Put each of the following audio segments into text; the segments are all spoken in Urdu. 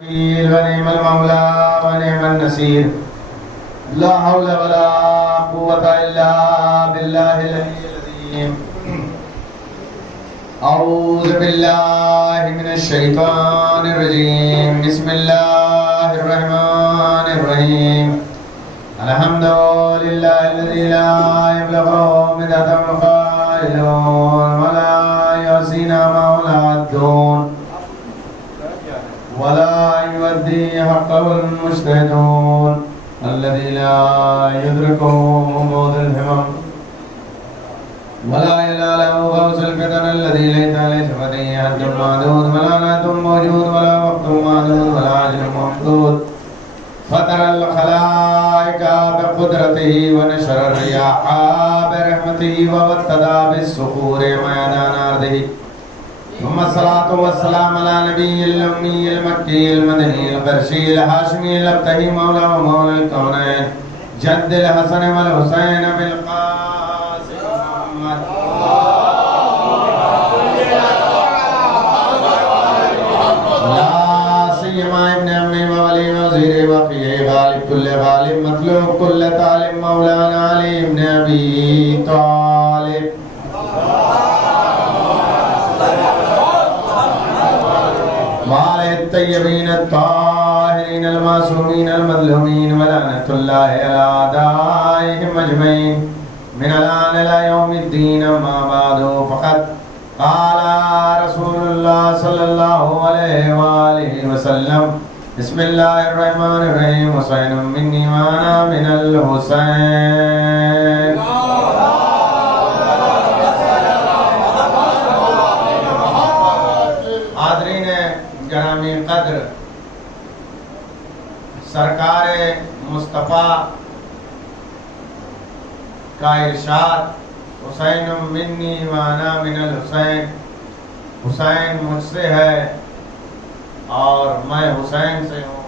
ونعم المولى ونعم النصير لا حول ولا قوة إلا بالله العلي العظيم أعوذ بالله من الشيطان الرجيم بسم الله الرحمن الرحيم الحمد لله الذي لا يبلغ مدة القائلون ولا يحصينا مولى الدون ولا يؤدي حقه المجتهدون الذي لا يدركه غموض الهمم ولا يناله غوث الفتن الذي ليس فتيه حد معدود ولا نعت موجود ولا وقت معدود ولا أجل ممدود فطر الخلائق بقدرته ونشر الرياح برحمته وابتدى بالصخور ميدان أرضه ثم الصلاة والسلام على نبي الأمي المكي المدني القرشي الهاشمي الأبتهي مولى ومولى الكونين جد الحسن والحسين بالقاسم محمد لا سيما ابن أمي وولي وزير وقيه غالب كل غالب مطلوب كل طالب مولانا علي ابن أبي طالب وعلى الطيبين الطاهرين المعصومين المظلومين ولعنة الله على أعدائهم أجمعين من الآن إلى يوم الدين أما بعد فقد قال رسول الله صلى الله عليه وآله وسلم بسم الله الرحمن الرحيم حسين مني وأنا من الحسين گرامی قدر سرکار مصطفیٰ کا ارشاد حسین منی وانا من الحسین حسین مجھ سے ہے اور میں حسین سے ہوں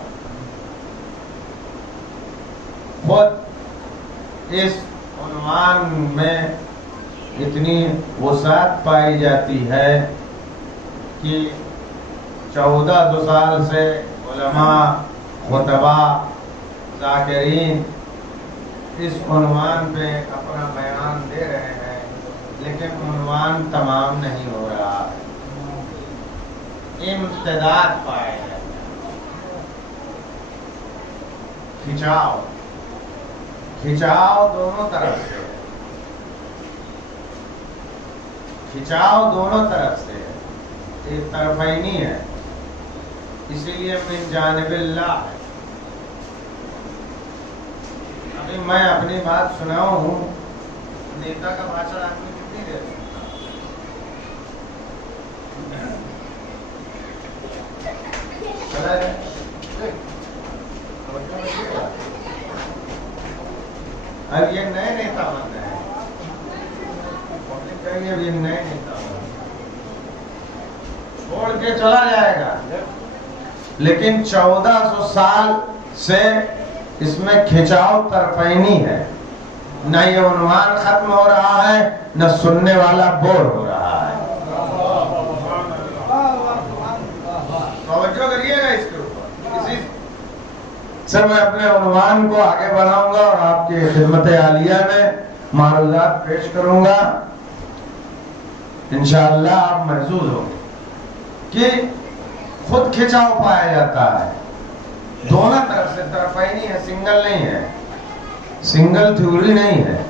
خود اس عنوان میں اتنی وسعت پائی جاتی ہے کہ 14 سال سے علماء خطباء ذاکرین اس عنوان پہ اپنا بیان دے رہے ہیں لیکن عنوان تمام نہیں ہو رہا امتداد پائے ہیں کھچاؤ دونوں طرف سے کھچاؤ دونوں طرف سے ایک طرفینی ہے اسی لیے من جانب اللہ ہے ابھی میں اپنی بات سناؤں ہوں نیتا کا بھاشن آدمی کتنی دیر اب یہ نئے نیتا بن رہے ہیں اب یہ نئے نیتا چھوڑ کے چلا جائے گا لیکن 1400 سال سے اس میں کھچاؤ طرفینی ہے نہ یہ عنوان ختم ہو رہا ہے نہ سننے والا بور ہو رہا ہے توجہ کریے گا اس کے اوپر سر میں اپنے عنوان کو آگے بڑھاؤں گا اور آپ کی خدمت عالیہ میں معروضات پیش کروں گا انشاءاللہ آپ محظوظ ہوں گے کہ خود کھچاؤ پایا جاتا ہے دونوں طرف سے طرفینی ہے سنگل نہیں ہے سنگل تھیوری نہیں ہے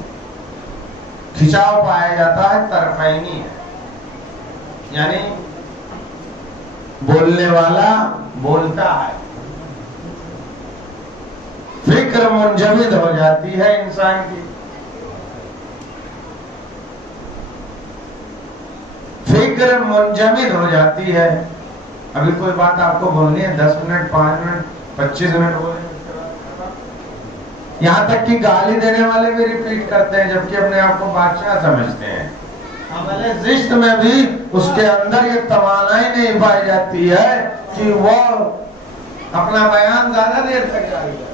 کھچاؤ پایا جاتا ہے طرفینی ہے یعنی بولنے والا بولتا ہے فکر منجمد ہو جاتی ہے انسان کی فکر منجمد ہو جاتی ہے ابھی کوئی بات آپ کو بولنی ہے 10 منٹ 5 منٹ 25 منٹ بولیں یہاں تک کہ گالی دینے والے بھی ریپیٹ کرتے ہیں جبکہ اپنے آپ کو بادشاہ سمجھتے ہیں عمل زشت میں بھی اس کے اندر یہ توانائی نہیں پائی جاتی ہے کہ وہ اپنا بیان زیادہ دیر تک جاری کرے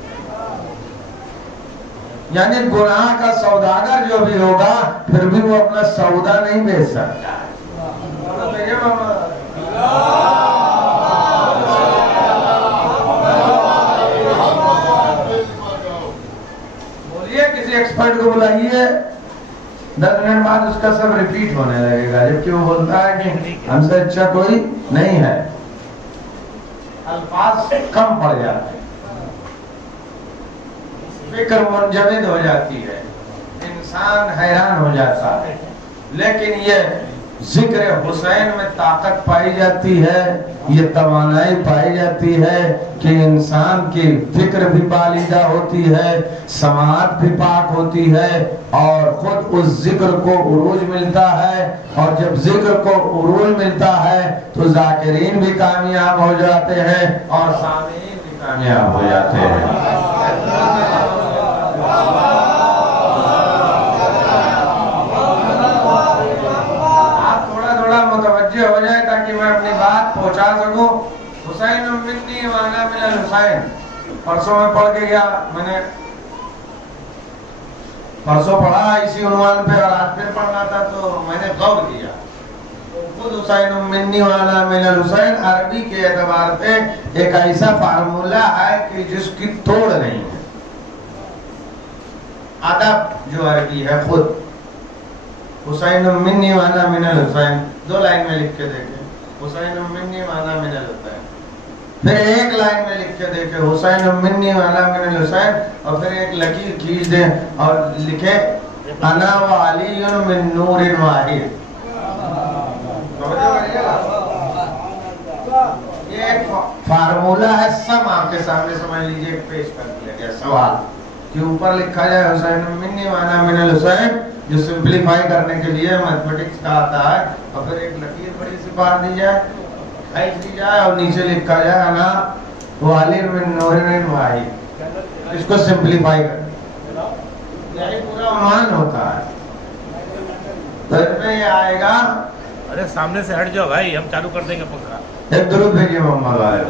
یعنی گناہ کا سوداگر جو بھی ہوگا پھر بھی وہ اپنا سودا نہیں بیچ سکتا ہے کو بلائیے 10 منٹ بعد اس کا سب ریپیٹ ہونے لگے گا، جبکہ وہ بولتا ہے کہ ہم سے اچھا کوئی نہیں ہے، الفاظ کم پڑ جاتے ہیں، فکر منجمد ہو جاتی ہے، انسان حیران ہو جاتا ہے۔ لیکن یہ ذکر حسین میں طاقت پائی جاتی ہے، یہ توانائی پائی جاتی ہے کہ انسان کی فکر بھی بالیدہ ہوتی ہے، سماعت بھی پاک ہوتی ہے، اور خود اس ذکر کو عروج ملتا ہے، اور جب ذکر کو عروج ملتا ہے تو ذاکرین بھی کامیاب ہو جاتے ہیں اور سامعین بھی کامیاب ہو جاتے ہیں۔ ہو جائے تاکہ میں اپنی بات پہنچا سکوں۔ حسین منی وانا من الحسین، پرسوں میں پڑھ کے گیا، میں نے پرسوں پڑھا اسی عنوان پہ اور آج پھر پڑھنا تھا تو میں نے غور کیا۔ خود حسین منی وانا من الحسین عربی کے اعتبار سے ایک ایسا فارمولہ ہے کہ جس کی توڑ نہیں ہے۔ ادب جو عربی ہے خود حسین منی وانا من الحسین، 2 لائن میں لکھ کے دیکھیں، حسین منی وانا من الحسین، پھر 1 لائن میں لکھ کے دیکھیں حسین منی وانا من الحسین، اور پھر ایک لکیر کھینچ دیں اور لکھے انا و علی من نور واحد۔ یہ ایک فارمولہ ہے، سب آپ کے سامنے سمجھ لیجئے، ایک پیش کر دیا گیا سوال کہ اوپر لکھا جائے حسین منی وانا من الحسین، جو سمپلیفائی کرنے کے لیے میتھمیٹکس کا آتا ہے، اور پھر ایک لکیر بڑی سی مار دی جائے، کھینچ دی جائے، اور نیچے لکھا جائے انا وعلی من نور واحد۔ اس کو سمپلیفائی کر، یہی پورا عنوان ہوتا ہے۔ تو اس میں یہ آئے گا، ارے سامنے سے ہٹ جاؤ بھائی، ہم چالو کر دیں گے پنکھا۔ ایک درود بھیجیے محمد والے۔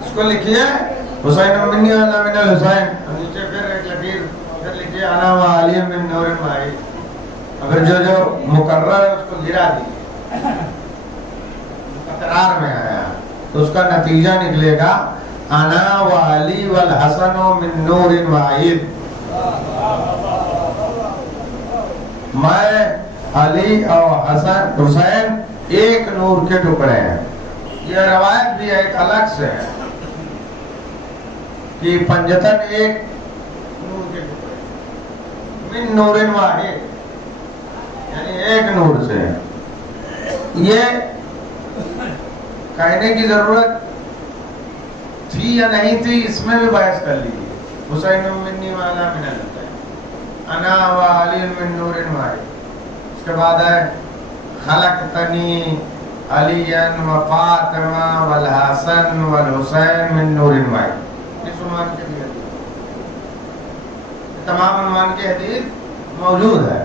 اس کو لکھیے حسین منی وانا من الحسین، نیچے پھر ایک لکیر، پھر لکھیے انا و علی من نور واحد، اگر جو مقرر ہے اس کو گرا دیجیے، تکرار میں آیا تو اس کا نتیجہ نکلے گا انا و علی والحسن من نور واحد، میں علی اور حسین ایک نور کے ٹکڑے ہیں۔ یہ روایت بھی ایک الگ سے ہے کہ پنجتن ایک نور کے ٹکڑے، من نور واحد، یعنی ایک نور سے۔ یہ کہنے کی ضرورت تھی یا نہیں تھی، اس میں بھی بحث کر لیجیے۔ حسین منی وانا من الحسین، انا و علی من نور واحد۔ اس کے بعد ہے خلقتنی علی و فاطمہ والحسن والحسین من نور واحد۔ اس عنوان کے لیے تمام عنوان کی حدیث موجود ہے۔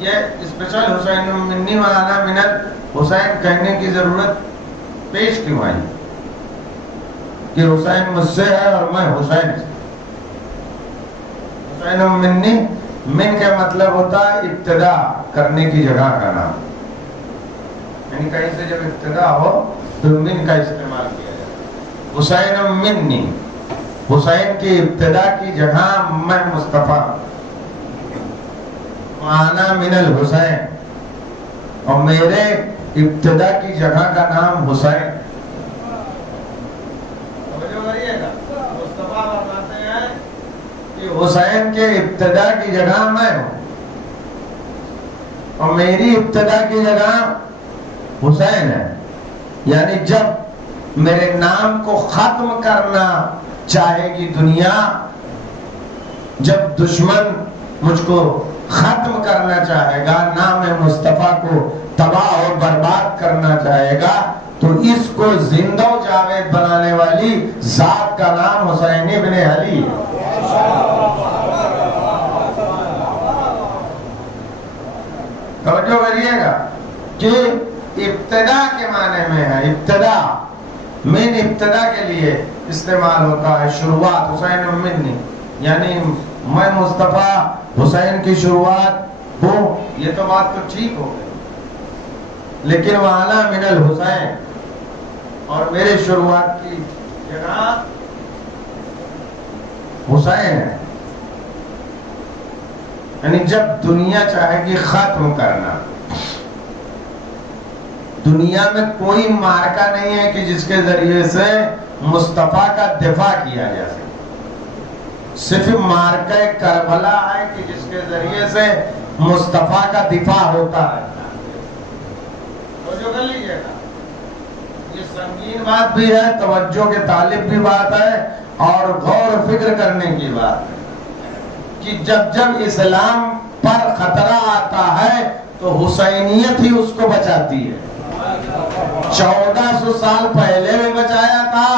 یہ اسپیشل حسین منی وانا من الحسین کہنے کی ضرورت پیش کیوں آئی کہ حسین مجھ سے ہے اور میں حسین سے۔ حسین منی، من کا مطلب ہوتا ہے ابتدا کرنے کی جگہ کا نام، یعنی کہیں سے جب ابتدا ہو تو من کا استعمال کیا جائے۔ حسین منی، حسین کی ابتدا کی جگہ میں مصطفیٰ، وانا من الحسین، اور میرے ابتدا کی جگہ کا نام حسین۔ مصطفیٰ فرماتے ہیں کہ حسین کے ابتدا کی جگہ میں ہوں، اور میری ابتدا کی جگہ حسین ہے، یعنی جب میرے نام کو ختم کرنا چاہے گی دنیا، جب دشمن مجھ کو ختم کرنا چاہے گا، نام مصطفیٰ کو تباہ اور برباد کرنا چاہے گا، تو اس کو زندہ و جاوید بنانے والی ذات کا نام حسین ابن علی ہے۔ توجہ کریے گا کہ ابتدا کے معنی میں ہے، ابتدا، من ابتدا کے لیے استعمال ہوتا ہے، شروعات، حسین منی، یعنی میں مصطفیٰ حسین کی شروعات ہوں، یہ تو بات تو ٹھیک ہو گئی، لیکن وانا من الحسین، اور میری شروعات کی جگہ حسین ہے. یعنی جب دنیا چاہے گی ختم کرنا، دنیا میں کوئی مارکا نہیں ہے کہ جس کے ذریعے سے مصطفیٰ کا دفاع کیا جا سکے. صرف مارکہ کربلا ہے کہ جس کے ذریعے سے مصطفیٰ کا دفاع ہوتا ہے. توجہ کر لیجیے گا، یہ سنگین بات بھی ہے، توجہ کے طالب بھی بات ہے، اور غور و فکر کرنے کی بات ہے کہ جب جب اسلام پر خطرہ آتا ہے تو حسینیت ہی اس کو بچاتی ہے. 1400 سال پہلے بھی بچایا تھا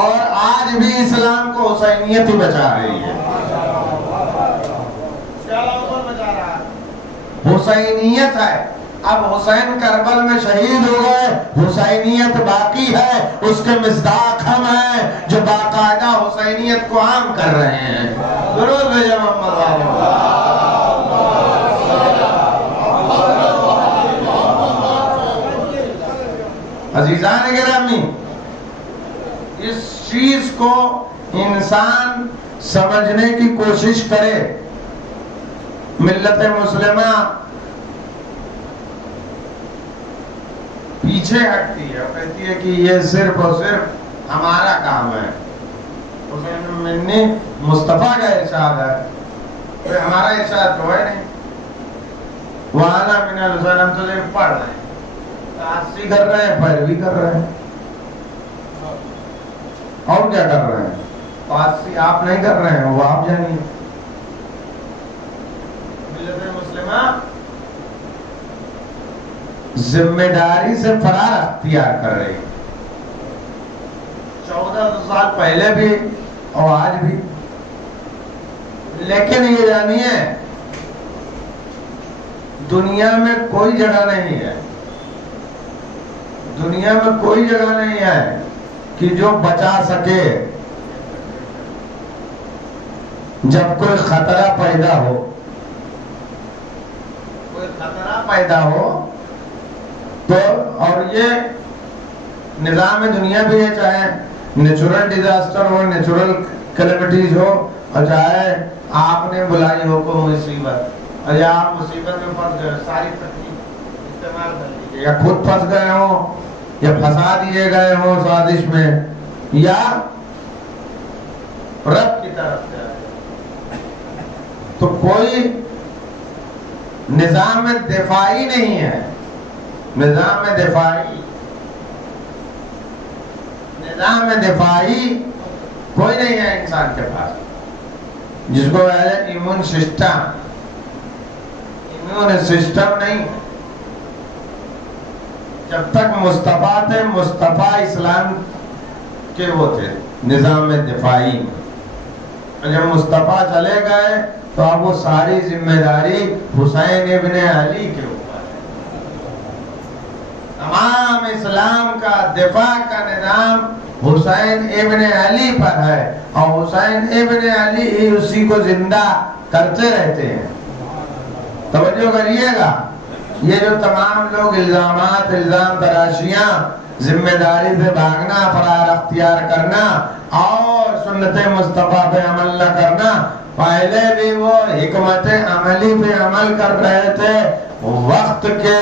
اور آج بھی اسلام کو حسینیت ہی بچا رہی ہے. حسینیت ہے. اب حسین کربل میں شہید ہو گئے، حسینیت باقی ہے، اس کے مصداق ہم ہیں جو باقاعدہ حسینیت کو عام کر رہے ہیں. درود بھیجو محمد عزیزان گرامی. اس چیز کو انسان سمجھنے کی کوشش کرے. ملت مسلمہ پیچھے ہٹتی ہے، کہتی ہے کہ یہ صرف اور صرف ہمارا کام ہے. حسین منی مصطفیٰ کا ارشاد ہے، تو ہمارا ارشاد تو ہے نہیں. وَعَلَى مِنَ الْحُسَيْنِ ہم تو صرف پڑھ رہے ہیں، تعصی کر رہے ہیں، پیروی کر رہے ہیں، اور کیا کر رہے ہیں. تعصی آپ نہیں کر رہے ہیں، وہ آپ جانیے. ملت مسلمہ ذمہ داری سے فرار اختیار کر رہی. 1400 سال پہلے بھی اور آج بھی. لیکن یہ جانیے دنیا میں کوئی جگہ نہیں ہے، دنیا میں کوئی جگہ نہیں ہے کہ جو بچا سکے جب کوئی خطرہ پیدا ہو. کوئی خطرہ پیدا ہو تو، اور یہ نظام دنیا بھی ہے، چاہے نیچرل ڈیزاسٹر ہو، نیچرل کیلمٹیز ہو، اور چاہے آپ نے بلائی ہو کو مصیبت، اور یا آپ مصیبت میں پھنس گئے، ساری تکلیف استعمال کر لیجیے، یا خود پھنس گئے ہوں، یا پھنسا دیے گئے ہوں سازش میں، یا رب کی طرف سے آئے، تو کوئی نظام دفاعی نہیں ہے. نظام دفاعی کوئی نہیں ہے انسان کے پاس، جس کو ہے ایمون سسٹم. ایمون سسٹم نہیں. جب تک مصطفیٰ تھے، مصطفیٰ اسلام کے وہ تھے نظام دفاعی. جب مصطفیٰ چلے گئے تو اب وہ ساری ذمہ داری حسین ابن علی کے اوپر ہے. تمام اسلام کا دفاع کا نظام حسین ابن علی پر ہے، اور حسین ابن علی ہی اسی کو زندہ کرتے رہتے ہیں. توجہ کریے گا، یہ جو تمام لوگ الزامات، الزام تراشیاں، ذمہ داری پہ بھاگنا، فرار اختیار کرنا اور سنت مصطفیٰ پہ عمل نہ کرنا، پہلے بھی وہ حکمت عملی پہ عمل کر رہے تھے، وقت کے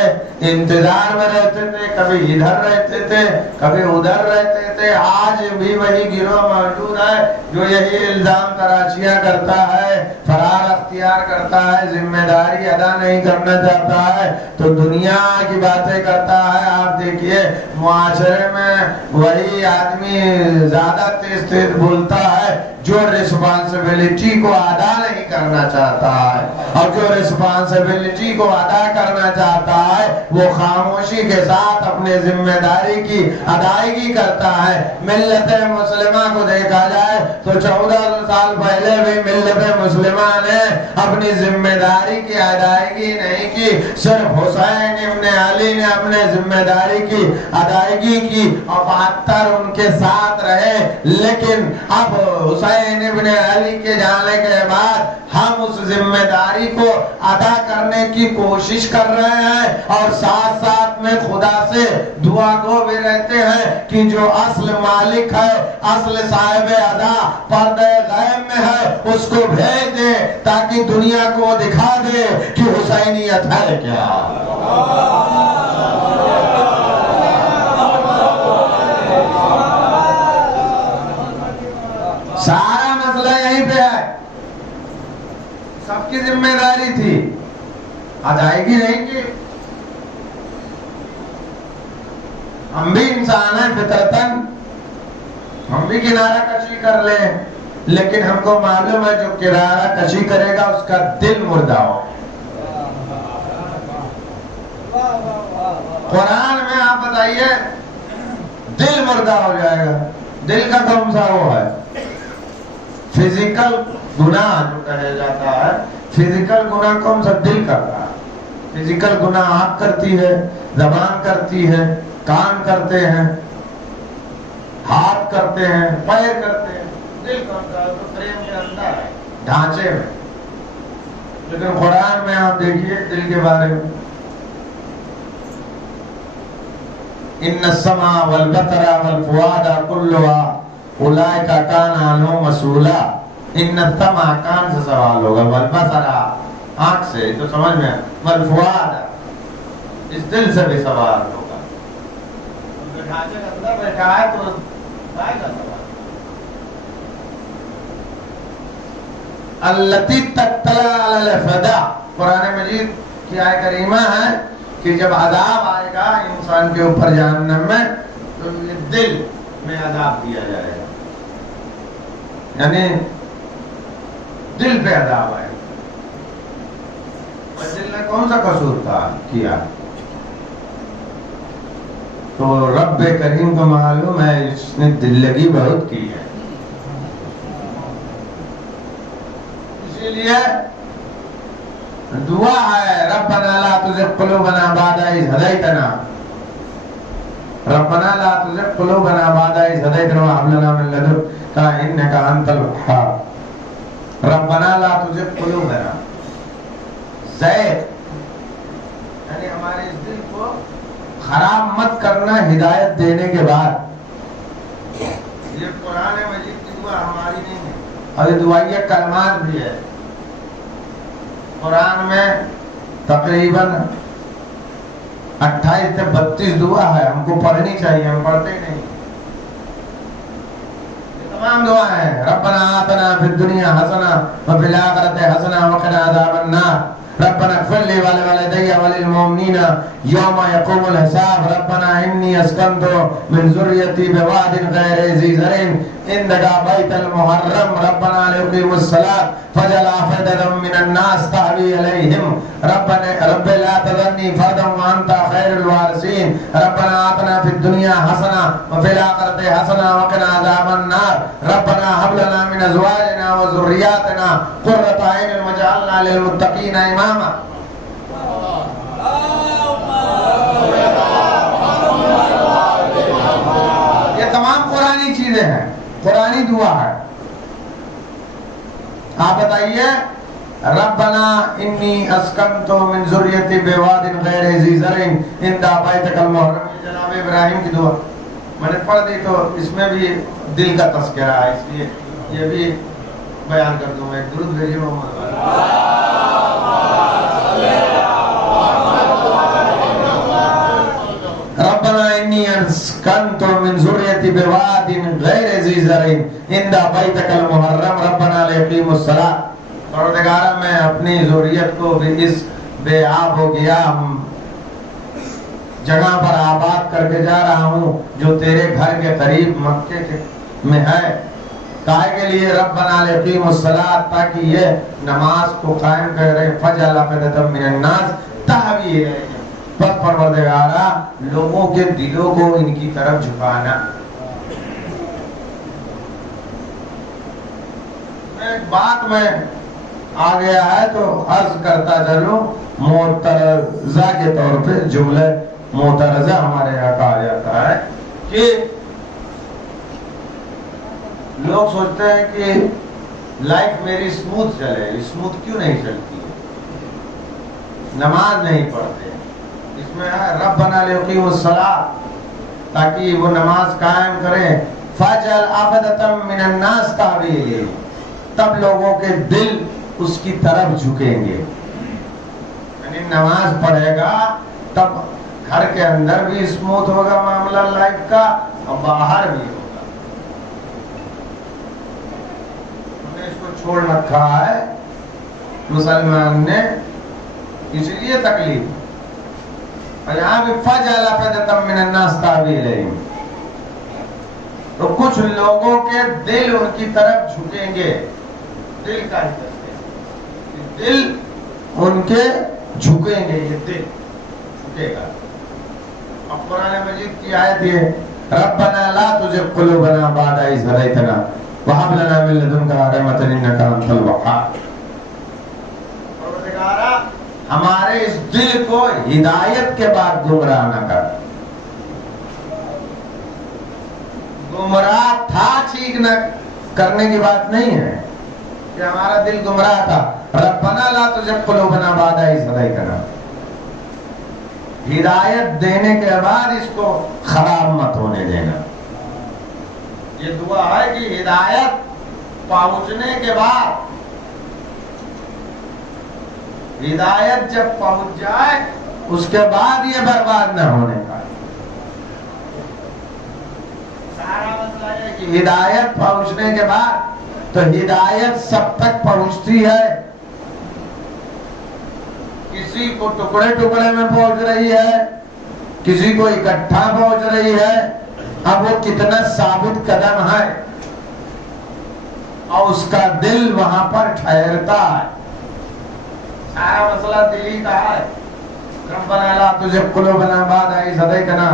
انتظار میں رہتے تھے، کبھی ادھر رہتے تھے، کبھی ادھر رہتے تھے. آج بھی وہی گروہ موجود ہے جو یہی الزام تراشیاں کرتا ہے، فرار اختیار کرتا ہے، ذمہ داری ادا نہیں کرنا چاہتا ہے، تو دنیا کی باتیں کرتا ہے. آپ دیکھیے معاشرے میں وہی آدمی زیادہ تیز تیز بولتا ہے جو ریسپانسبلٹی کو ادا نہیں کرنا چاہتا ہے، اور جو ریسپانسبلٹی کو ادا کرنا چاہتا ہے وہ خاموشی کے ساتھ اپنے ذمہ داری کی ادائیگی کرتا ہے. ملت مسلمہ کو دیکھا جائے تو 1400 سال پہلے بھی ملت مسلمہ نے اپنی ذمہ داری کی ادائیگی نہیں کی، صرف حسین ابن علی نے اپنے ذمہ داری کی ادائیگی کی اور 72 ان کے ساتھ رہے. لیکن اب حسین ابن علی کے جانے کے بعد ہم اس ذمہ داری کو ادا کرنے کی کوشش کر رہے ہیں، اور ساتھ ساتھ میں خدا سے دعا گو بھی رہتے ہیں کہ جو اصل مالک ہے، اصل صاحب ادا پردہ غیب میں ہے، اس کو بھیج دے تاکہ دنیا کو دکھا دے کہ حسینیت ہے کیا۔ سارا مسئلہ یہیں پہ ہے، سب کی ذمہ داری تھی، آج آئے گی نہیں کہ ہم بھی انسان ہیں فطرتاً، ہم بھی کنارہ کشی کر لیں، لیکن ہم کو معلوم ہے جو کنارہ کشی کرے گا اس کا دل مردہ ہو۔ قرآن میں آپ بتائیے دل مردہ ہو جائے گا، دل کا کون سا وہ ہے؟ فزیکل گناہ جو کہا جاتا ہے، فزیکل گناہ کون سا؟ دل کرتا ہے۔ فزیکل گناہ آنکھ کرتی ہے، زبان کرتی ہے، کان کرتے ہیں، ہاتھ کرتے ہیں، پیر کرتے ہیں، دل کون سا؟ تو فریم کے اندر ہے، ڈھانچے میں۔ لیکن قرآن میں آپ دیکھیے دل کے بارے میں، ان السمع والبصر والفؤاد كل اولئک کان عنہ مسئولا۔ ان السمع کان سے سوال ہوگا، والبصر آنکھ سے، تو سمجھ میں، والفؤاد اس دل سے بھی سوال ہوگا۔ ڈھانچے کے اندر بیٹھا ہے تو آئے گا سوال۔ التی تطلع علی الافئدہ، قرآن مجید کی آیت کریمہ ہے کہ جب عذاب آئے گا انسان کے اوپر جہنم میں تو یہ دل میں عذاب دیا جائے گا، یعنی دل پہ عذاب آئے گا۔ اور دل نے کون سا قصور تھا کیا؟ تو رب کریم کو معلوم ہے اس نے دل لگی بہت کی ہے، اسی لیے دعا ہے ربنا لا تزغ قلوبنا بعد إذ هديتنا، ربنا لا تزغ قلوبنا بعد إذ هديتنا وهب لنا من لدنك إنك أنت الوهاب، ربنا لا تزغ قلوبنا، زید یعنی ہمارے اس دل کو خراب مت کرنا ہدایت دینے کے بعد۔ یہ قرآن مجید کی دعا ہماری نہیں ہے، اور یہ دعائیہ کلمات بھی ہے۔ قرآن میں تقریباً 28 سے 32 دعا ہے، ہم کو پڑھنی چاہیے، ہم پڑھتے ہی نہیں۔ یہ تمام دعا ہیں، ربنا آتنا فی الدنیا حسنہ وفی الآخرۃ حسنہ وقنا عذاب النار، ربنا اغفر لي ولوالدي وللمؤمنين يوم يقوم الحساب، ربنا إني أسكنت من ذريتي بواد غير ذي زرع عندك بيت المحرم، ربنا ليقيموا الصلاة فاجعل أفئدة من الناس تهوي إليهم، رب لا تذرني فردا وأنت خير الوارثين، ربنا آتنا في الدنيا حسنة وفي الآخرة حسنة وقنا عذاب النار، ربنا هب لنا من أزواجنا وذرياتنا قرة أعين واجعلنا للمتقين إماما۔ یہ تمام قرآنی چیزیں ہیں، قرآنی دعا ہے۔ آپ بتائیے ربنا انی اسکنت من ذریتی بواد غیر ذی زرع عند بیتک المحرم، جناب ابراہیم کی دعا میں نے پڑھ دی، تو اس میں بھی دل کا تذکرہ ہے، اس لیے یہ بھی بیان کر دوں۔ ایک درود بھیجیے محمد۔ ربنا انی اسکنت من ذریتی بواد غیر ذی زرع عند بیتک المحرم، ربنا لیقیموا الصلاۃ، پروردگارہ میں اپنی ذریت کو بھی اس بے آب ہو گیا جگہ پر آباد کر کے جا رہا ہوں جو تیرے گھر کے قریب مکے میں ہے، کائے کے لیے ربنا لیقیموا الصلاۃ، تاکہ یہ نماز کو قائم کرے، فاجعل أفئدة من الناس تهوی إلیہم، پس پروردگارہ لوگوں کے دلوں کو ان کی طرف جھکانا۔ ایک بات میں آ گیا ہے تو عرض کرتا چلوں، معترضہ کے طور پہ جملہ معترضہ ہمارے یہاں کہا جاتا ہے کہ لوگ سوچتے ہیں کہ لائف میری سموتھ چلے، سموتھ کیوں نہیں چلتی ہے؟ نماز نہیں پڑھتے، اس میں ہے ربنا لیقیموا الصلاۃ، تاکہ وہ نماز قائم کریں. فاجعل افئدة من الناس تهوی الیہ، تب لوگوں کے دل اس کی طرف جھکیں گے. یعنی نماز پڑھے گا تب گھر کے اندر بھی اسموتھ ہوگا معاملہ لائف کا اور باہر بھی ہوگا. انہوں نے اس کو چھوڑ رکھا ہے مسلمان نے، اس لیے تکلیف. اور یہاں بھی فَجْعَلَ أَفْئِدَةً مِّنَ النَّاسِ تَهْوِي إِلَيْهِمْ، تو کچھ لوگوں کے دل ان کی طرف جھکیں گے. دل کا ہی کرتے ہیں، دل ان کے جھکیں گے، یہ دل جھکے گا. اب قرآن مجید کی آیت یہ ربنا لا تزغ قلوبنا بعد إذ هديتنا وهب لنا من لدنك رحمة إنك أنت الوهاب. پروردگارا ہمارے اس دل کو ہدایت کے بعد گمراہ نہ کر. گمراہ تھا ٹھیک نہ کرنے کی بات نہیں ہے کہ ہمارا دل گمراہ تھا. ربنا لا تزغ قلوبنا بعد إذ هديتنا، ہدایت دینے کے بعد اس کو خراب مت ہونے دینا. یہ دعا ہے کہ ہدایت پہنچنے کے بعد، ہدایت جب پہنچ جائے اس کے بعد یہ برباد نہ ہونے کا. سارا مسئلہ ہے کہ ہدایت پہنچنے کے بعد، تو ہدایت سب تک پہنچتی ہے. کسی کو ٹکڑے ٹکڑے میں پہنچ رہی ہے، کسی کو اکٹھا پہنچ رہی ہے. اب وہ کتنا ثابت قدم ہے اور اس کا دل وہاں پر ٹھہرتا ہے. سارا مسئلہ دلی کا ہے. ربنا لا تزغ قلوبنا بعد إذ هديتنا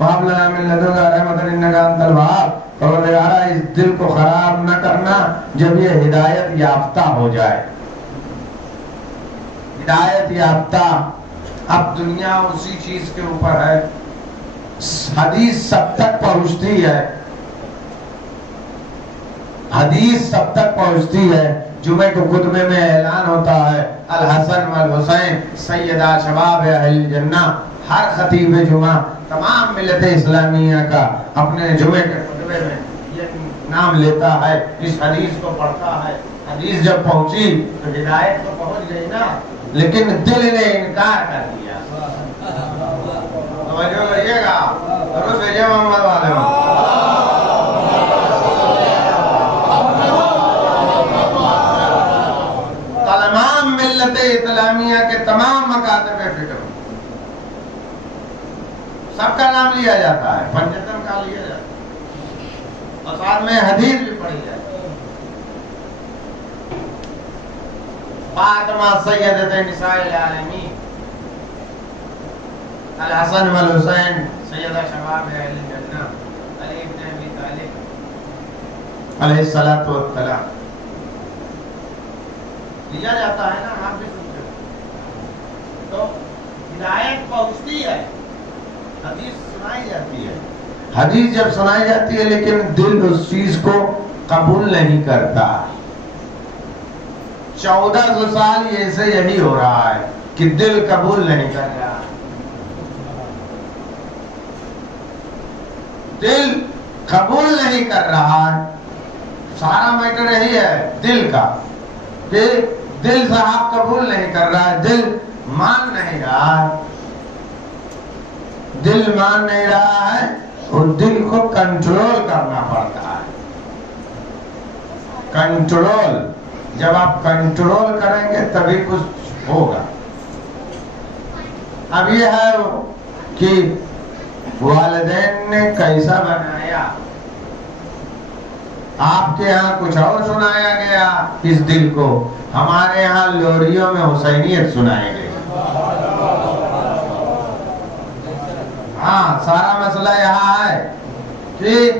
وهب لنا من لدنك رحمة إنك أنت الوهاب. پروردگارا اس دل کو خراب نہ کرنا جب یہ ہدایت یافتہ ہو جائے. ہدایت یافتہ، اب دنیا اسی چیز کے اوپر ہے. حدیث سب تک پہنچتی ہے، حدیث سب تک پہنچتی ہے. جمعہ کو خطبے میں اعلان ہوتا ہے الحسن والحسین سیدہ شباب اہل الجنہ. ہر خطیب جمعہ تمام ملت اسلامیہ کا اپنے جمعے کے خطبے میں یہ نام لیتا ہے، اس حدیث کو پڑھتا ہے. حدیث جب پہنچی تو ہدایت تو پہنچ گئی نا، لیکن دل نے انکار کر دیا. توجہ کریے گا، درود بھیجیے محمد والے تمام ملت اسلامیہ کے تمام مکاتب فکر سب کا نام لیا جاتا ہے، پنجتن کا لیا جاتا ہے اور ساتھ میں حدیث بھی پڑھی جاتی ہے. فاطمہ سیدۃ نساء العالمین، الحسن والحسین سیدہ شباب اہل الجنہ، علی بن ابی طالب علیہ الصلوۃ والسلام لیا جاتا ہے نا. آپ بھی سنتے ہو تو ہدایت پہنچتی ہے، حدیث سنائی جاتی ہے. حدیث جب سنائی جاتی ہے لیکن دل اس چیز کو قبول نہیں کرتا. 1400 سال یہ سے یہی ہو رہا ہے کہ دل قبول نہیں کر رہا. دل قبول نہیں کر رہا ہے. سارا میٹر یہی ہے دل کا کہ دل صاحب قبول نہیں کر رہا ہے، دل مان نہیں رہا ہے. دل مان نہیں رہا ہے اور دل کو کنٹرول کرنا پڑتا ہے. کنٹرول، جب آپ کنٹرول کریں گے تبھی کچھ ہوگا. اب یہ ہے کہ والدین نے کیسا بنایا. آپ کے ہاں کچھ اور سنایا گیا اس دل کو، ہمارے ہاں لوریوں میں حسینیت سنائی گئی. ہاں سارا مسئلہ یہاں ہے کہ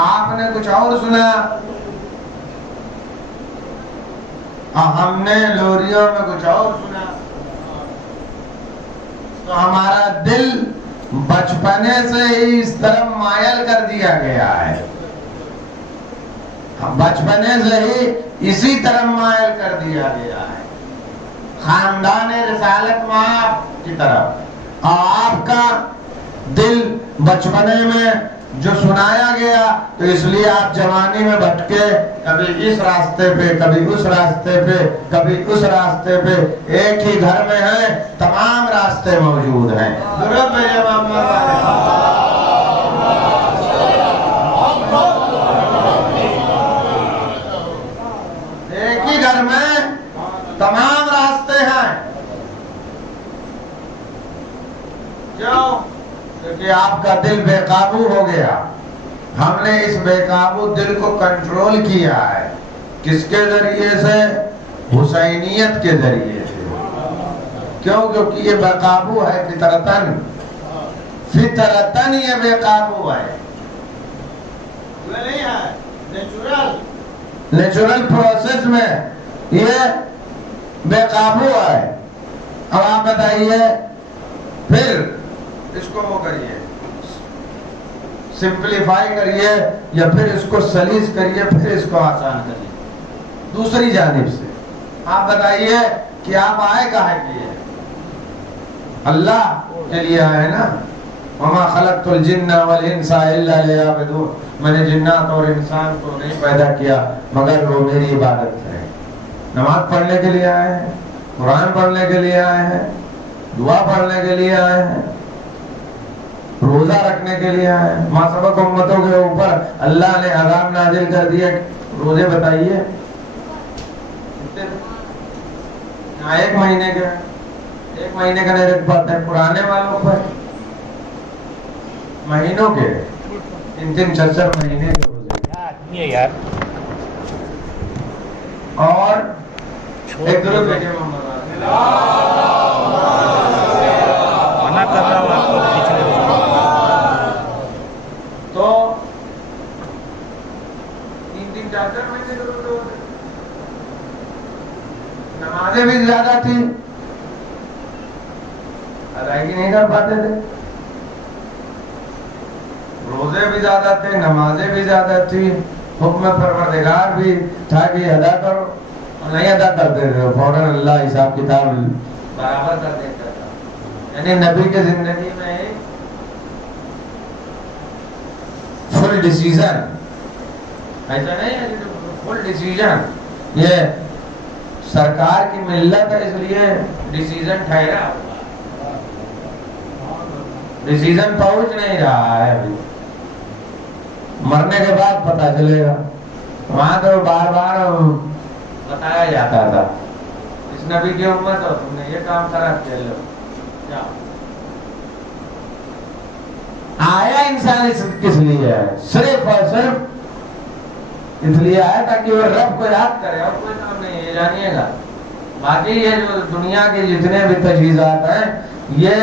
آپ نے کچھ اور سنا اور ہم نے لوریوں میں کچھ اور سنا. تو ہمارا دل بچپنے سے ہی اس طرف مائل کر دیا گیا ہے. بچپنے سے ہی اسی طرف مائل کر دیا گیا ہے. خاندان رسالت مآب کی طرف آپ کا دل بچپنے میں جو سنایا گیا تو اس لیے آپ جوانی میں بھٹکے، کبھی اس راستے پہ کبھی اس راستے پہ کبھی اس راستے پہ، ایک ہی گھر میں ہیں، تمام راستے موجود ہیں۔ درود بھیجے محمد والے۔ ایک ہی گھر میں تمام راستے ہیں، کیوں؟ کیونکہ آپ کا دل بے قابو ہو گیا۔ ہم نے اس بے قابو دل کو کنٹرول کیا ہے، کس کے ذریعے سے؟ حسینیت کے ذریعے سے۔ کیوں؟ کیونکہ یہ بے قابو ہے فطرتاً، فطرتاً یہ بے قابو ہے، نہیں ہے نیچرل پروسیس میں یہ بے قابو ہے۔ اب آپ بتائیے، پھر اس کو وہ کریے، سمپلیفائی کریے، یا پھر اس کو سلیس کریے، پھر اس کو آسان کریے دوسری جانب سے۔ آپ بتائیے کہ آپ آئے کہاں کے لیے؟ اللہ کے لیے آئے نا۔ وما خلقت الجن والانس الا ليعبدون، میں نے جنات اور انسان کو نہیں پیدا کیا مگر وہ میری عبادت کریں۔ نماز پڑھنے کے لیے آئے ہیں، قرآن پڑھنے کے لیے آئے ہیں، دعا پڑھنے کے لیے آئے ہیں، روزہ رکھنے کے لیے آئے ہیں۔ ما سبق امتوں کے اوپر اللہ نے عذاب نازل کر دیا، روزے بتائیے ایک مہینے کا نہیں رکھ پاتے، پرانے والوں پر مہینوں کے 3-3 4-4 مہینے کے روزے یار، اور ایک درود بھیجے محمد منع کر رہا ہوں آپ کو پچھلے تو 3-3 4-4 مہینے کے روزے ہوتے۔ نمازیں بھی زیادہ تھی، ادائیگی نہیں کر پاتے تھے، روزے بھی زیادہ تھے، نمازیں بھی زیادہ تھی، حکم پروردگار بھی تھا کہ ادا کرو، اور نہیں ادا کرتے تھے فوراً اللہ حساب کتاب برابر کر دیتا تھا۔ یعنی نبی کے زندگی میں فل ڈیسیژن، ایسا نہیں ہے فل ڈیسیژن، یہ سرکار کی ملت ہے اس لیے ڈیسیژن ٹھہرا، ڈیسیژن پہنچ نہیں رہا ہے ابھی، مرنے کے بعد پتا چلے گا۔ وہاں تو بار بار بتایا جاتا تھا اس نبی کی امت ہو، تم نے یہ کام کرا، چل لو کیا آیا انسان کس لیے ہے؟ صرف اور صرف اس لیے آیا تاکہ وہ رب کو یاد کرے، اور کوئی کام نہیں ہے، یہ جانیے گا۔ باقی یہ جو دنیا کے جتنے بھی تجہیزات ہیں یہ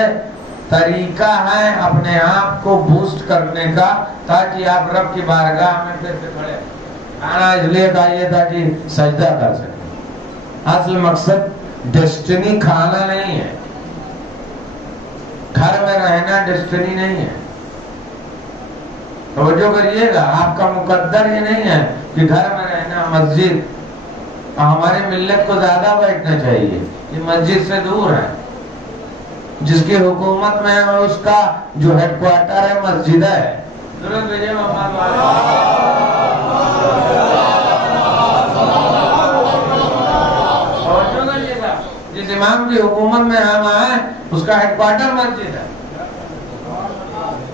طریقہ ہے اپنے آپ کو بوسٹ کرنے کا، تاکہ آپ رب کی بارگاہ میں پھر سے کھڑے۔ کھانا اس لیے کھائیے تاکہ سجدہ کر سکیں، اصل مقصد ڈیسٹنی کھانا نہیں ہے، گھر میں رہنا ڈیسٹنی نہیں ہے۔ توجہ کریے گا، آپ کا مقدر یہ نہیں ہے کہ گھر میں رہنا، مسجد ہماری ملت کو زیادہ بیٹھنا چاہیے، یہ مسجد سے دور ہے، جس کی حکومت میں ہے اس کا جو ہیڈ کوارٹر ہے مسجد ہے۔ درود بھیجے محمد والے۔ توجہ کریے گا، جس امام کی حکومت میں ہم آئے اس کا ہیڈ کوارٹر مسجد ہے۔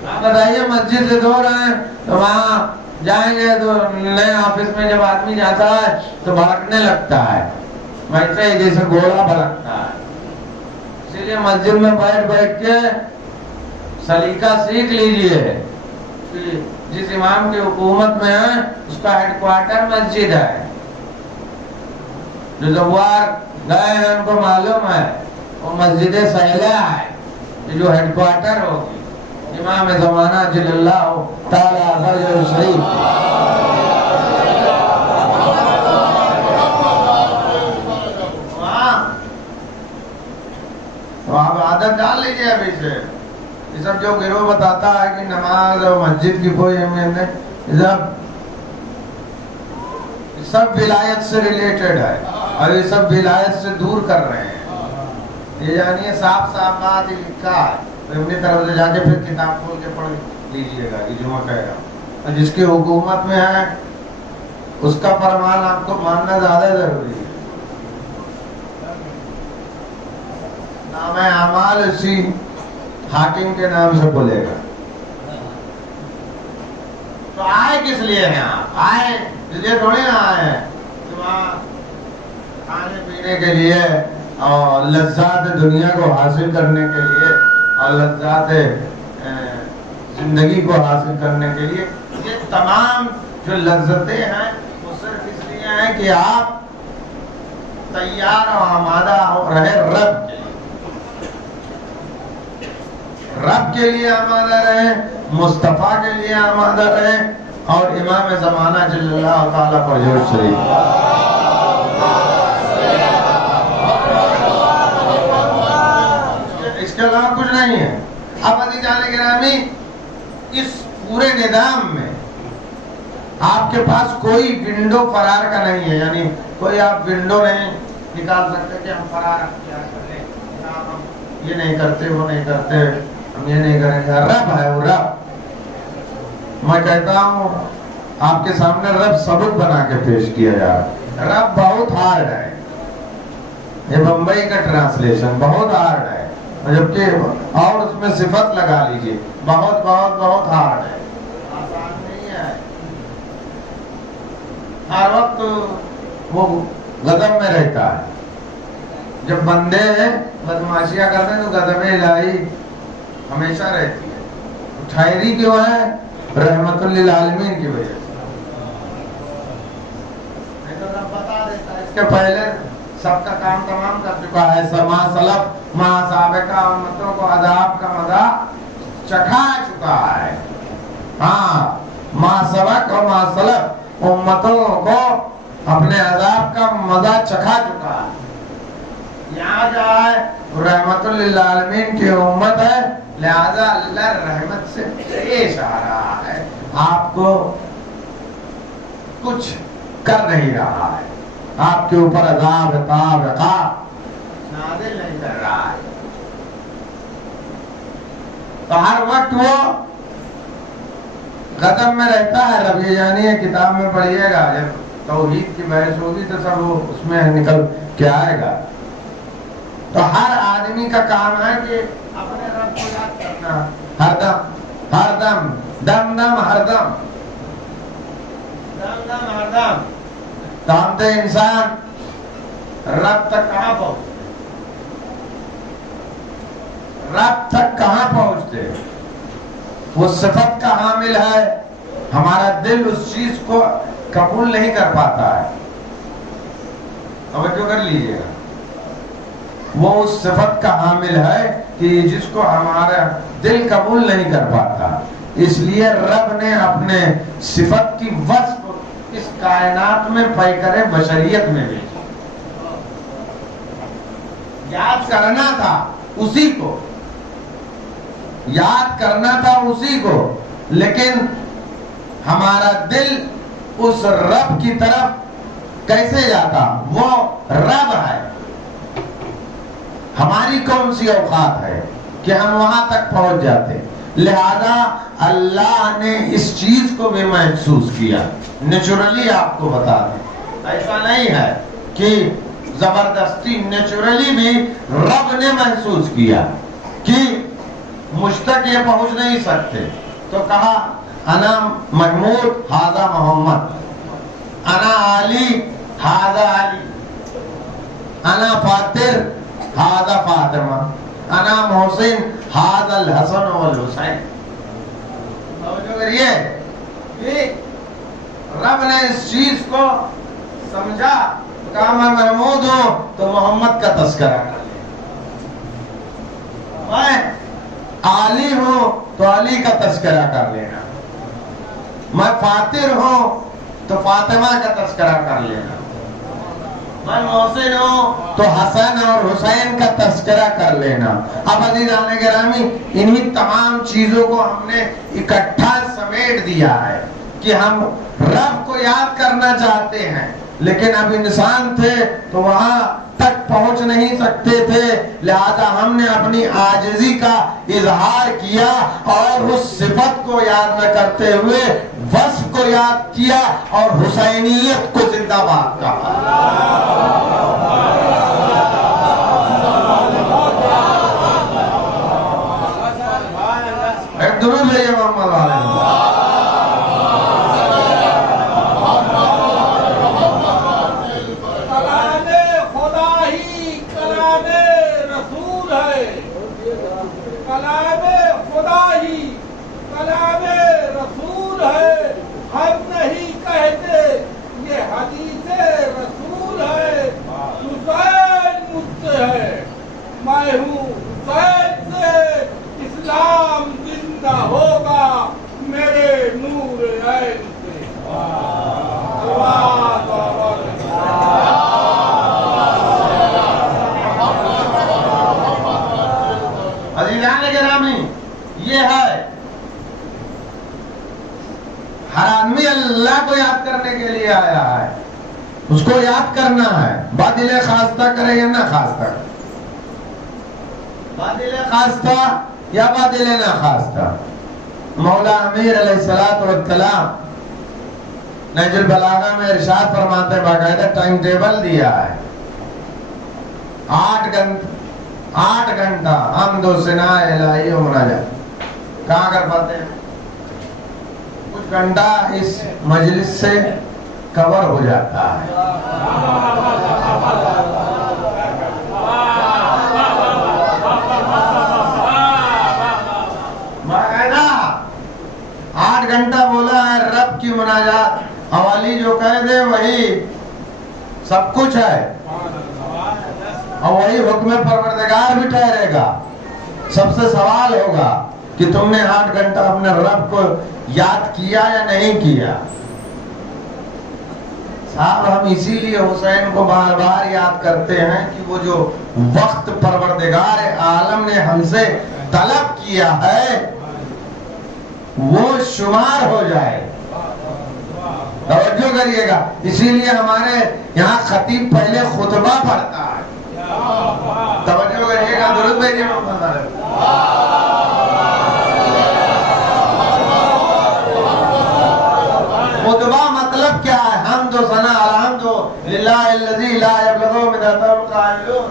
آپ بتائیے مسجد سے دور ہیں تو وہاں جائیں گے تو نئے آفس میں جب آدمی جاتا ہے تو بھڑکنے لگتا ہے، ویسے ہی جیسے گھوڑا بھڑکتا ہے۔ اسی لیے مسجد میں بیٹھ کے سلیقہ سیکھ لیجئے کہ جس امام کی حکومت میں ہے اس کا ہیڈ کوارٹر مسجد ہے۔ جو زوار گئے ہیں ان کو معلوم ہے وہ مسجد سہلہ ہے جو ہیڈ کوارٹر ہوگی امام زمانہ جل اللہ تعالیٰ فرج شریف۔ تو آپ عادت ڈال لیجئے ابھی سے، یہ سب جو گروہ بتاتا ہے کہ نماز اور مسجد کی کوئی اہمیت نہیں، یہ سب ولایت سے ریلیٹڈ ہے اور یہ سب ولایت سے دور کر رہے ہیں۔ یہ جانیے صاف صاف بات لکھا ہے تو اپنی طرف سے جا کے پھر کتاب کھول کے پڑھ لیجیے گا کہ جو میں کہہ رہا ہوں. اور جس کی حکومت میں ہے اس کا فرمان آپ کو ماننا زیادہ ضروری ہے. نام اعمال اسی حاکم کے نام سے بولے گا. تو آئے کس لیے ہیں آپ؟ آئے اس لیے تھوڑی نہ آئے ہیں کہ وہاں کھانے پینے کے لیے اور لذات دنیا کو حاصل کرنے کے لیے اور لذات زندگی کو حاصل کرنے کے لیے. یہ تمام جو لذتیں ہیں وہ صرف اس لیے ہیں کہ آپ تیار و آمادہ رہے رب کے لیے. رب کے لیے آمادہ رہے، مصطفیٰ کے لیے آمادہ رہے اور امام زمانہ جل اللہ تعالیٰ پر جوش شریف. اس کے علاوہ کچھ نہیں ہے. اب عزیزان گرامی اس پورے نظام میں آپ کے پاس کوئی ونڈو فرار کا نہیں ہے. یعنی کوئی آپ ونڈو نہیں نکال سکتے کہ ہم فرار اختیار کر لیں، ہم یہ نہیں کرتے وہ نہیں کرتے ہم یہ نہیں کریں گے. رب ہے وہ رب. میں کہتا ہوں آپ کے سامنے رب ثبوت بنا کے پیش کیا جا رہا ہے. رب بہت ہارڈ ہے. یہ بمبئی کا ٹرانسلیشن بہت ہارڈ ہے، جبکہ اور اس میں صفت لگا لیجئے بہت بہت بہت ہارڈ ہے، آسان نہیں ہے. ہر وقت وہ غضب میں رہتا ہے. جب بندے بدماشیاں کرتے ہیں تو غضب الہی ہمیشہ رہتی ہے. ٹھہری کیوں ہے؟ رحمت للعالمین کی وجہ سے. نہیں تو رب بتا دیتا ہے اس کے پہلے سب کا کام تمام کر چکا ہے. سما سلف ما سابقہ امتوں کو عذاب کا مزہ چکھا چکا ہے. ہاں ما سبق اور ما سلف امتوں کو اپنے عذاب کا مزہ چکھا چکا ہے. یہاں جائے رحمت للعالمین کی امت ہے، لہذا اللہ رحمت سے پیش آ رہا ہے، آپ کو کچھ کر نہیں رہا ہے، آپ کے اوپر عذاب عقاب نازل نہیں کر رہا ہے. تو ہر وقت وہ غضب میں رہتا ہے. رب یہ جانیے کتاب میں پڑھیے گا جب توحید کی بحث ہوگی تو سب وہ اس میں نکل کے آئے گا. تو ہر آدمی کا کام ہے کہ اپنے رب کو یاد کرنا ہر دم ہر دم دم دم ہر دم دم دم ہر دم. جانتے انسان رب تک کہاں پہنچتے؟ رب تک کہاں پہنچتے؟ وہ صفت کا حامل ہے. ہمارا دل اس چیز کو قبول نہیں کر پاتا ہے. توجہ کر لیجیے گا. وہ اس صفت کا حامل ہے کہ جس کو ہمارا دل قبول نہیں کر پاتا. اس لیے رب نے اپنے صفت کی وصف اس کائنات میں پیکر بشریت میں بھیجی. یاد کرنا تھا اسی کو، یاد کرنا تھا اسی کو، لیکن ہمارا دل اس رب کی طرف کیسے جاتا؟ وہ رب ہے. ہماری کون سی اوقات ہے کہ ہم وہاں تک پہنچ جاتے؟ لہذا اللہ نے اس چیز کو بھی محسوس کیا. نیچرلی آپ کو بتا دیں، ایسا نہیں ہے کہ زبردستی، نیچرلی بھی رب نے محسوس کیا کہ مجھ تک یہ پہنچ نہیں سکتے. تو کہا انا محمود ھذا محمد، انا علی ھذا علی، انا فاطر ھذا فاطمہ، انا محسن ھذا الحسن والحسین. توجہ کریے کہ رب نے اس چیز کو سمجھا. کہا میں محمود ہوں تو محمد کا تذکرہ کر لیں، میں علی ہوں تو علی کا تذکرہ کر لینا، میں فاطر ہوں تو فاطمہ کا تذکرہ کر لینا، میں محسن ہوں تو حسن اور حسین کا تذکرہ کر لینا. اب عزیزان گرامی انہی تمام چیزوں کو ہم نے اکٹھا سمیٹ دیا ہے کہ ہم رب کو یاد کرنا چاہتے ہیں. لیکن اب انسان تھے تو وہاں تک پہنچ نہیں سکتے تھے، لہذا ہم نے اپنی عاجزی کا اظہار کیا اور اس صفت کو یاد نہ کرتے ہوئے وصف کو یاد کیا اور حسینیت کو زندہ باد کہا۔ ایک درود ہے محمد علیہ کلام رسول ہے، ہم نہیں کہتے یہ حدیث رسول ہے۔ حسین مجھ سے ہے، میں ہوں حسین سے، اسلام زندہ ہوگا میرے نور عین سے۔ عزیزان گرامی، یہ ہے ہر آدمی اللہ کو یاد کرنے کے لیے آیا ہے، اس کو یاد کرنا ہے، بادل خواستہ کرے یا نہ خواستہ، بادل خواستہ یا بادل نہ خواستہ۔ مولا امیر علیہ السلام نہج البلاغہ میں ارشاد فرماتے ہیں، باقاعدہ ٹائم ٹیبل دیا ہے، 8 گھنٹہ حمد و ثنا الہی و مناجات۔ کہاں کر پاتے ہیں؟ کچھ گھنٹہ اس مجلس سے کور ہو جاتا ہے۔ باقاعدہ 8 گھنٹہ بولا ہے رب کی مناجات، حوالی جو کہہ دے وہی سب کچھ ہے، اور وہی حکم پروردگار بھی ٹھہرے گا۔ سب سے سوال ہوگا کہ تم نے 8 گھنٹہ اپنے رب کو یاد کیا یا نہیں کیا؟ صاحب ہم اسی لیے حسین کو بار بار یاد کرتے ہیں کہ وہ جو وقت پروردگار عالم نے ہم سے طلب کیا ہے وہ شمار ہو جائے۔ توجہ کریے گا، اسی لیے ہمارے یہاں خطیب پہلے خطبہ پڑھتا ہے۔ توجہ کریے گا، درود بھیجیے محمد علیہ۔ خطبہ مطلب کیا ہے؟ حمد و ثنا الحمد للہ الذی لا یبلغ مدحہ القائلون۔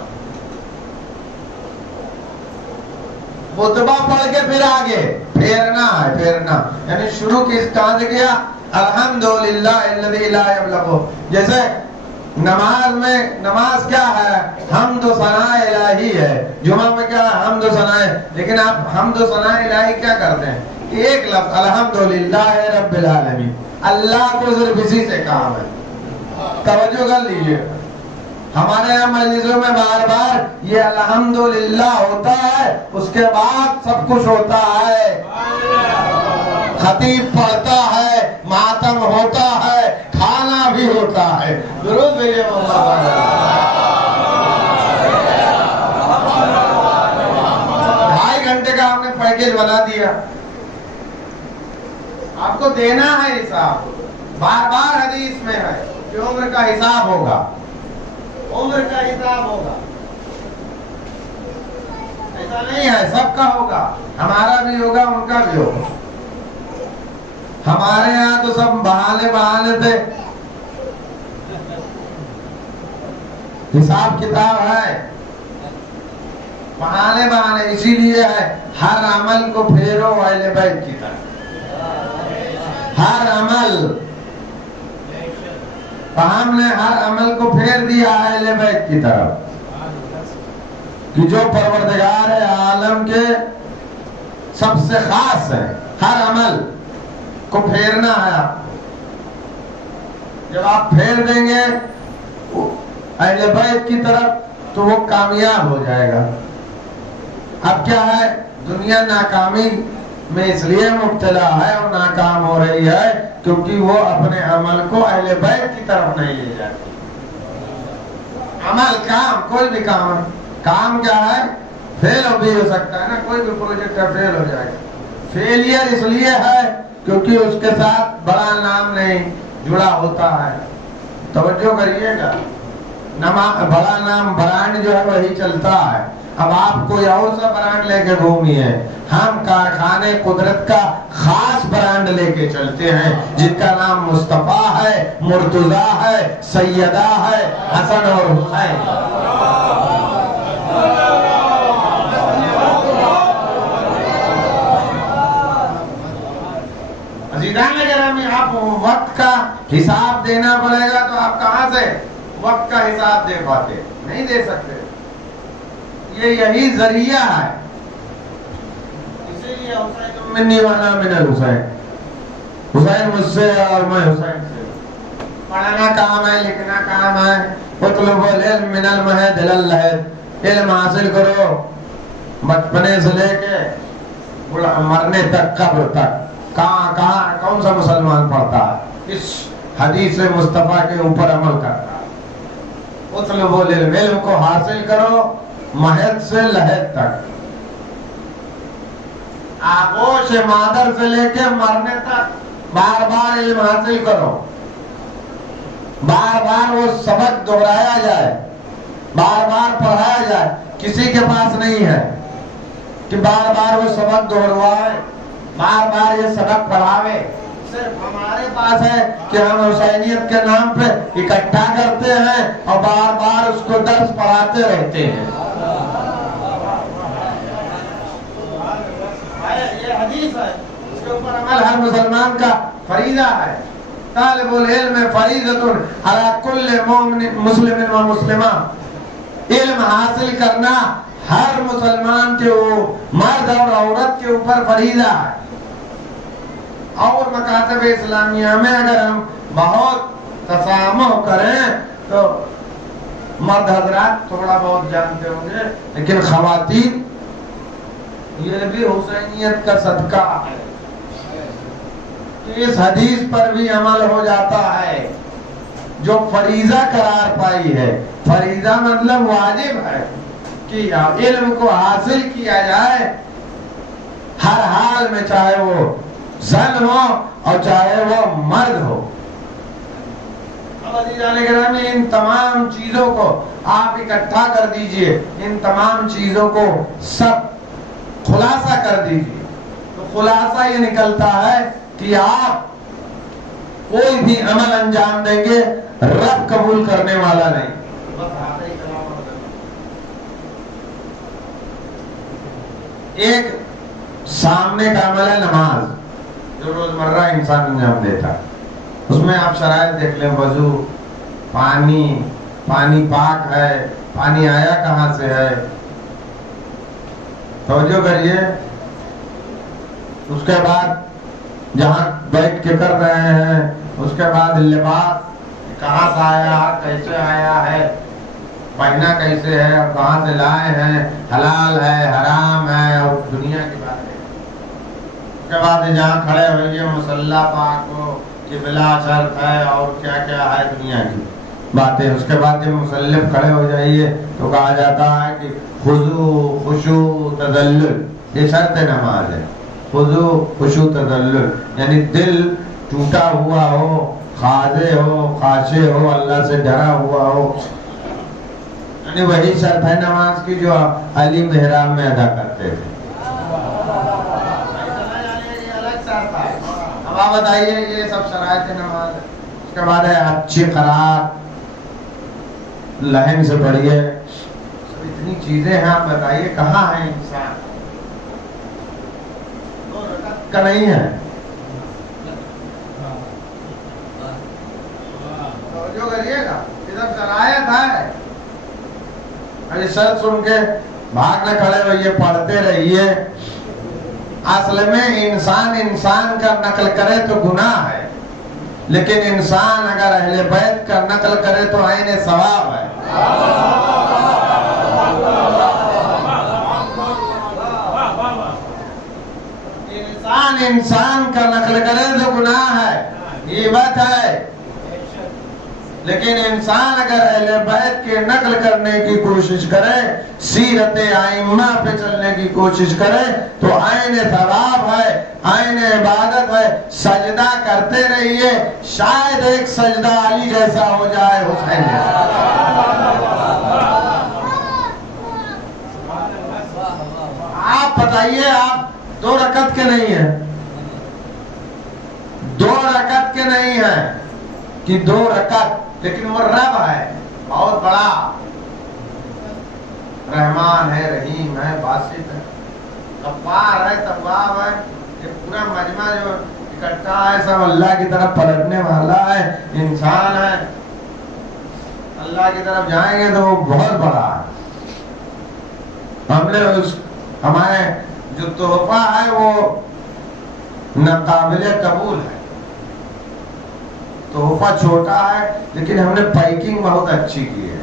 خطبہ پڑھ کے پھر آگے پھیرنا ہے، پھیرنا یعنی شروع کہاں سے کیا؟ الحمدللہ الذی لا یبلغ۔ جیسے نماز میں، نماز کیا ہے؟ حمد و ثنا الہی ہے۔ جمعہ میں کیا ہے؟ حمد و ثنا ہے۔ لیکن آپ حمد و ثنا الہی کیا کرتے ہیں؟ ایک لفظ الحمدللہ رب العالمین، اللہ کو صرف اسی سے کام ہے۔ توجہ کر لیجئے، ہمارے یہاں مجلسوں میں بار بار یہ الحمدللہ ہوتا ہے، اس کے بعد سب کچھ ہوتا ہے، خطیب پڑھتا ہے، ماتم ہوتا ہے، کھانا بھی ہوتا ہے۔ درود بھیجیے محمد علیہ۔ 2.5 گھنٹے کا آپ نے پیکیج بنا دیا، آپ کو دینا ہے حساب۔ بار بار حدیث میں ہے کہ عمر کا حساب ہوگا، عمر کا حساب ہوگا، ایسا نہیں ہے، سب کا ہوگا، ہمارا بھی ہوگا، ان کا بھی ہوگا۔ ہمارے یہاں تو سب بہانے تھے، حساب کتاب ہے، بہانے اسی لیے ہے ہر عمل کو پھیرو اہل بیت کی طرف۔ ہر عمل، ہم نے ہر عمل کو پھیر دیا اہل بیت کی طرف کہ جو پروردگار عالم کے سب سے خاص ہے۔ ہر عمل کو پھیرنا ہے، جب آپ پھیر دیں گے اہل بیت کی طرف تو وہ کامیاب ہو جائے گا۔ اب کیا ہے، دنیا ناکامی میں اس لیے مبتلا ہے اور ناکام ہو رہی ہے کیونکہ وہ اپنے عمل کو اہل بیت کی طرف نہیں لے جاتی۔ عمل، کام، کوئی بھی کام ہے، کام کیا ہے؟ فیل بھی ہو سکتا ہے نا، کوئی بھی پروجیکٹ ہے فیل ہو جائے گا۔ فیلئر اس لیے ہے کیونکہ اس کے ساتھ بڑا نام نہیں جڑا ہوتا ہے، توجہ کریے گا، بڑا نام برانڈ جو ہے وہی چلتا ہے. اب آپ کوئی اور سا برانڈ لے کے گھومیے، ہم کارخانے قدرت کا خاص برانڈ لے کے چلتے ہیں جن کا نام مصطفیٰ ہے، مرتضیٰ ہے، سیدہ ہے، حسن اور حسین. عزیزان گرامی، آپ وقت کا حساب دینا پڑے گا تو آپ کہاں سے وقت کا حساب دے پاتے؟ نہیں دے سکتے. یہی ذریعہ ہے. اسی لیے حسین منی وانا من الحسین، حسین مجھ سے اور میں حسین سے. پڑھنا کام ہے، لکھنا کام ہے. اطلب العلم من المہد الی اللحد، علم حاصل کرو بچپنے سے لے کے مرنے تک، قبر تک. کہاں کون سا مسلمان پڑھتا ہے اس حدیث مصطفیٰ کے اوپر عمل کرتا ہے؟ اطلب العلم، علم کو حاصل کرو مہد سے لحد تک، آغوش مادر سے لے کے مرنے تک بار بار علم حاصل کرو. بار بار وہ سبق دہرایا جائے، بار بار پڑھایا جائے. کسی کے پاس نہیں ہے کہ بار بار وہ سبق دہروائے، بار بار یہ سبق پڑھاوے. صرف ہمارے پاس ہے کہ ہم حسینیت کے نام پہ اکٹھا کرتے ہیں اور بار بار اس کو درس پڑھاتے رہتے ہیں. یہ حدیث ہے، اس کے اوپر عمل ہر مسلمان کا فریضہ ہے. طالب العلم فریضۃ علی کل مومن مسلم و مسلمہ. علم حاصل کرنا ہر مسلمان کے مرد اور عورت کے اوپر فریضہ ہے. اور مکاتب اسلامیہ میں اگر ہم بہت تسامح کریں تو مرد حضرات تھوڑا بہت جانتے ہوں گے، لیکن خواتین یہ بھی حسینیت کا صدقہ ہے. اس حدیث پر بھی عمل ہو جاتا ہے جو فریضہ قرار پائی ہے. فریضہ مطلب واجب ہے کہ علم کو حاصل کیا جائے ہر حال میں، چاہے وہ زن ہو اور چاہے وہ مرد ہو. اب عزیزان گرامی، ان تمام چیزوں کو آپ اکٹھا کر دیجئے، ان تمام چیزوں کو سب خلاصہ کر دیجئے تو خلاصہ یہ نکلتا ہے کہ آپ کوئی بھی عمل انجام دیں گے رب قبول کرنے والا نہیں. ایک سامنے کا عمل ہے نماز، جو روزمرہ انسان انجام دیتا ہے. اس میں آپ شرائط دیکھ لیں، وضو، پانی پاک ہے، پانی آیا کہاں سے ہے، توجہ کریے. اس کے بعد جہاں بیٹھ کے کر رہے ہیں، اس کے بعد لباس کہاں سے آیا، کیسے آیا ہے، پہنا کیسے ہے اور کہاں سے لائے ہیں، حلال ہے حرام ہے اور دنیا کی بات ہے. اس کے بعد جہاں کھڑے ہوئے مصلی پاک ہو، قبلہ شرف ہے اور کیا کیا ہے دنیا کی باتیں. اس کے بعد جب مسلم کھڑے ہو جائیے تو کہا جاتا ہے کہ خضوع خشوع تذلل، یہ شرط نماز ہے. خضوع خشوع تذلل یعنی دل ٹوٹا ہوا ہو، خاضع ہو، خاشع ہو، اللہ سے ڈرا ہوا ہو. یعنی وہی شرط ہے نماز کی جو علی محراب میں ادا کرتے تھے. اب آپ بتائیے، یہ سب شرائط نماز ہے. اس کے بعد ہے اچھی قرات، لہن سے پڑھیے. اتنی چیزیں ہیں، آپ بتائیے کہاں ہے انسان؟ کا نہیں ہے. جو کریے گا ادھر شرائط ہے. ابھی شرط سن کے بھاگ نہ کھڑے ہوئیے، پڑھتے رہیے. اصل میں انسان کا نقل کرے تو گناہ ہے، لیکن انسان اگر اہل بیت کا نقل کرے تو عین ثواب ہے. انسان کا نقل کرے تو گناہ ہے، غیبت ہے. لیکن انسان اگر اہل بیت کے نقل کرنے کی کوشش کرے، سیرت ائمہ پہ چلنے کی کوشش کرے تو عین ثواب ہے، عین عبادت ہے. سجدہ کر کرتے رہیے، شاید ایک سجدہ علی جیسا ہو جائے، حسین جیسا۔ آپ بتائیے، آپ 2 رکعت کے نہیں ہیں، 2 رکعت کے نہیں ہیں کہ 2 رکعت، لیکن وہ رب ہے، بہت بڑا رحمان ہے، رحیم ہے، باسط ہے، غفار ہے، تواب ہے۔ یہ پورا مجمع جو اکٹھا ہے سب اللہ کی طرف پلٹنے والا ہے، انسان ہے، اللہ کی طرف جائیں گے تو وہ بہت بڑا ہے۔ ہم نے ہمارے جو تحفہ ہے وہ ناقابل قبول ہے، تحفہ چھوٹا ہے لیکن ہم نے پیکنگ بہت اچھی کی ہے۔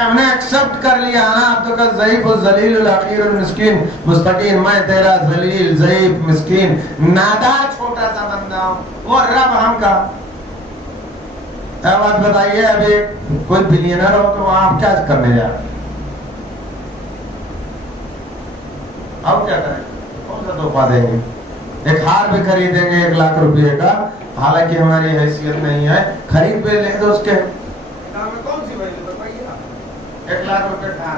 ہم نے ایکسپٹ کر لیا نا، اب تو کہ ضعیف الذلیل الحقیر المسکین مستقیم، میں تیرا ذلیل ضعیف مسکین نادار چھوٹا سا بندہ ہوں، وہ رب ہم کا۔ بات بتائیے، ابھی کوئی بلینر ہو تو آپ کیا کرنے جا رہے؟ اب کیا کریں؟ کون سا تحفہ دیں گے؟ ایک ہار بھی خریدیں گے 1 لاکھ روپے کا، حالانکہ ہماری حیثیت نہیں ہے، خرید بھی لیں تو اس کے کون سی ویلیو بتائیے؟ 1 لاکھ روپے کا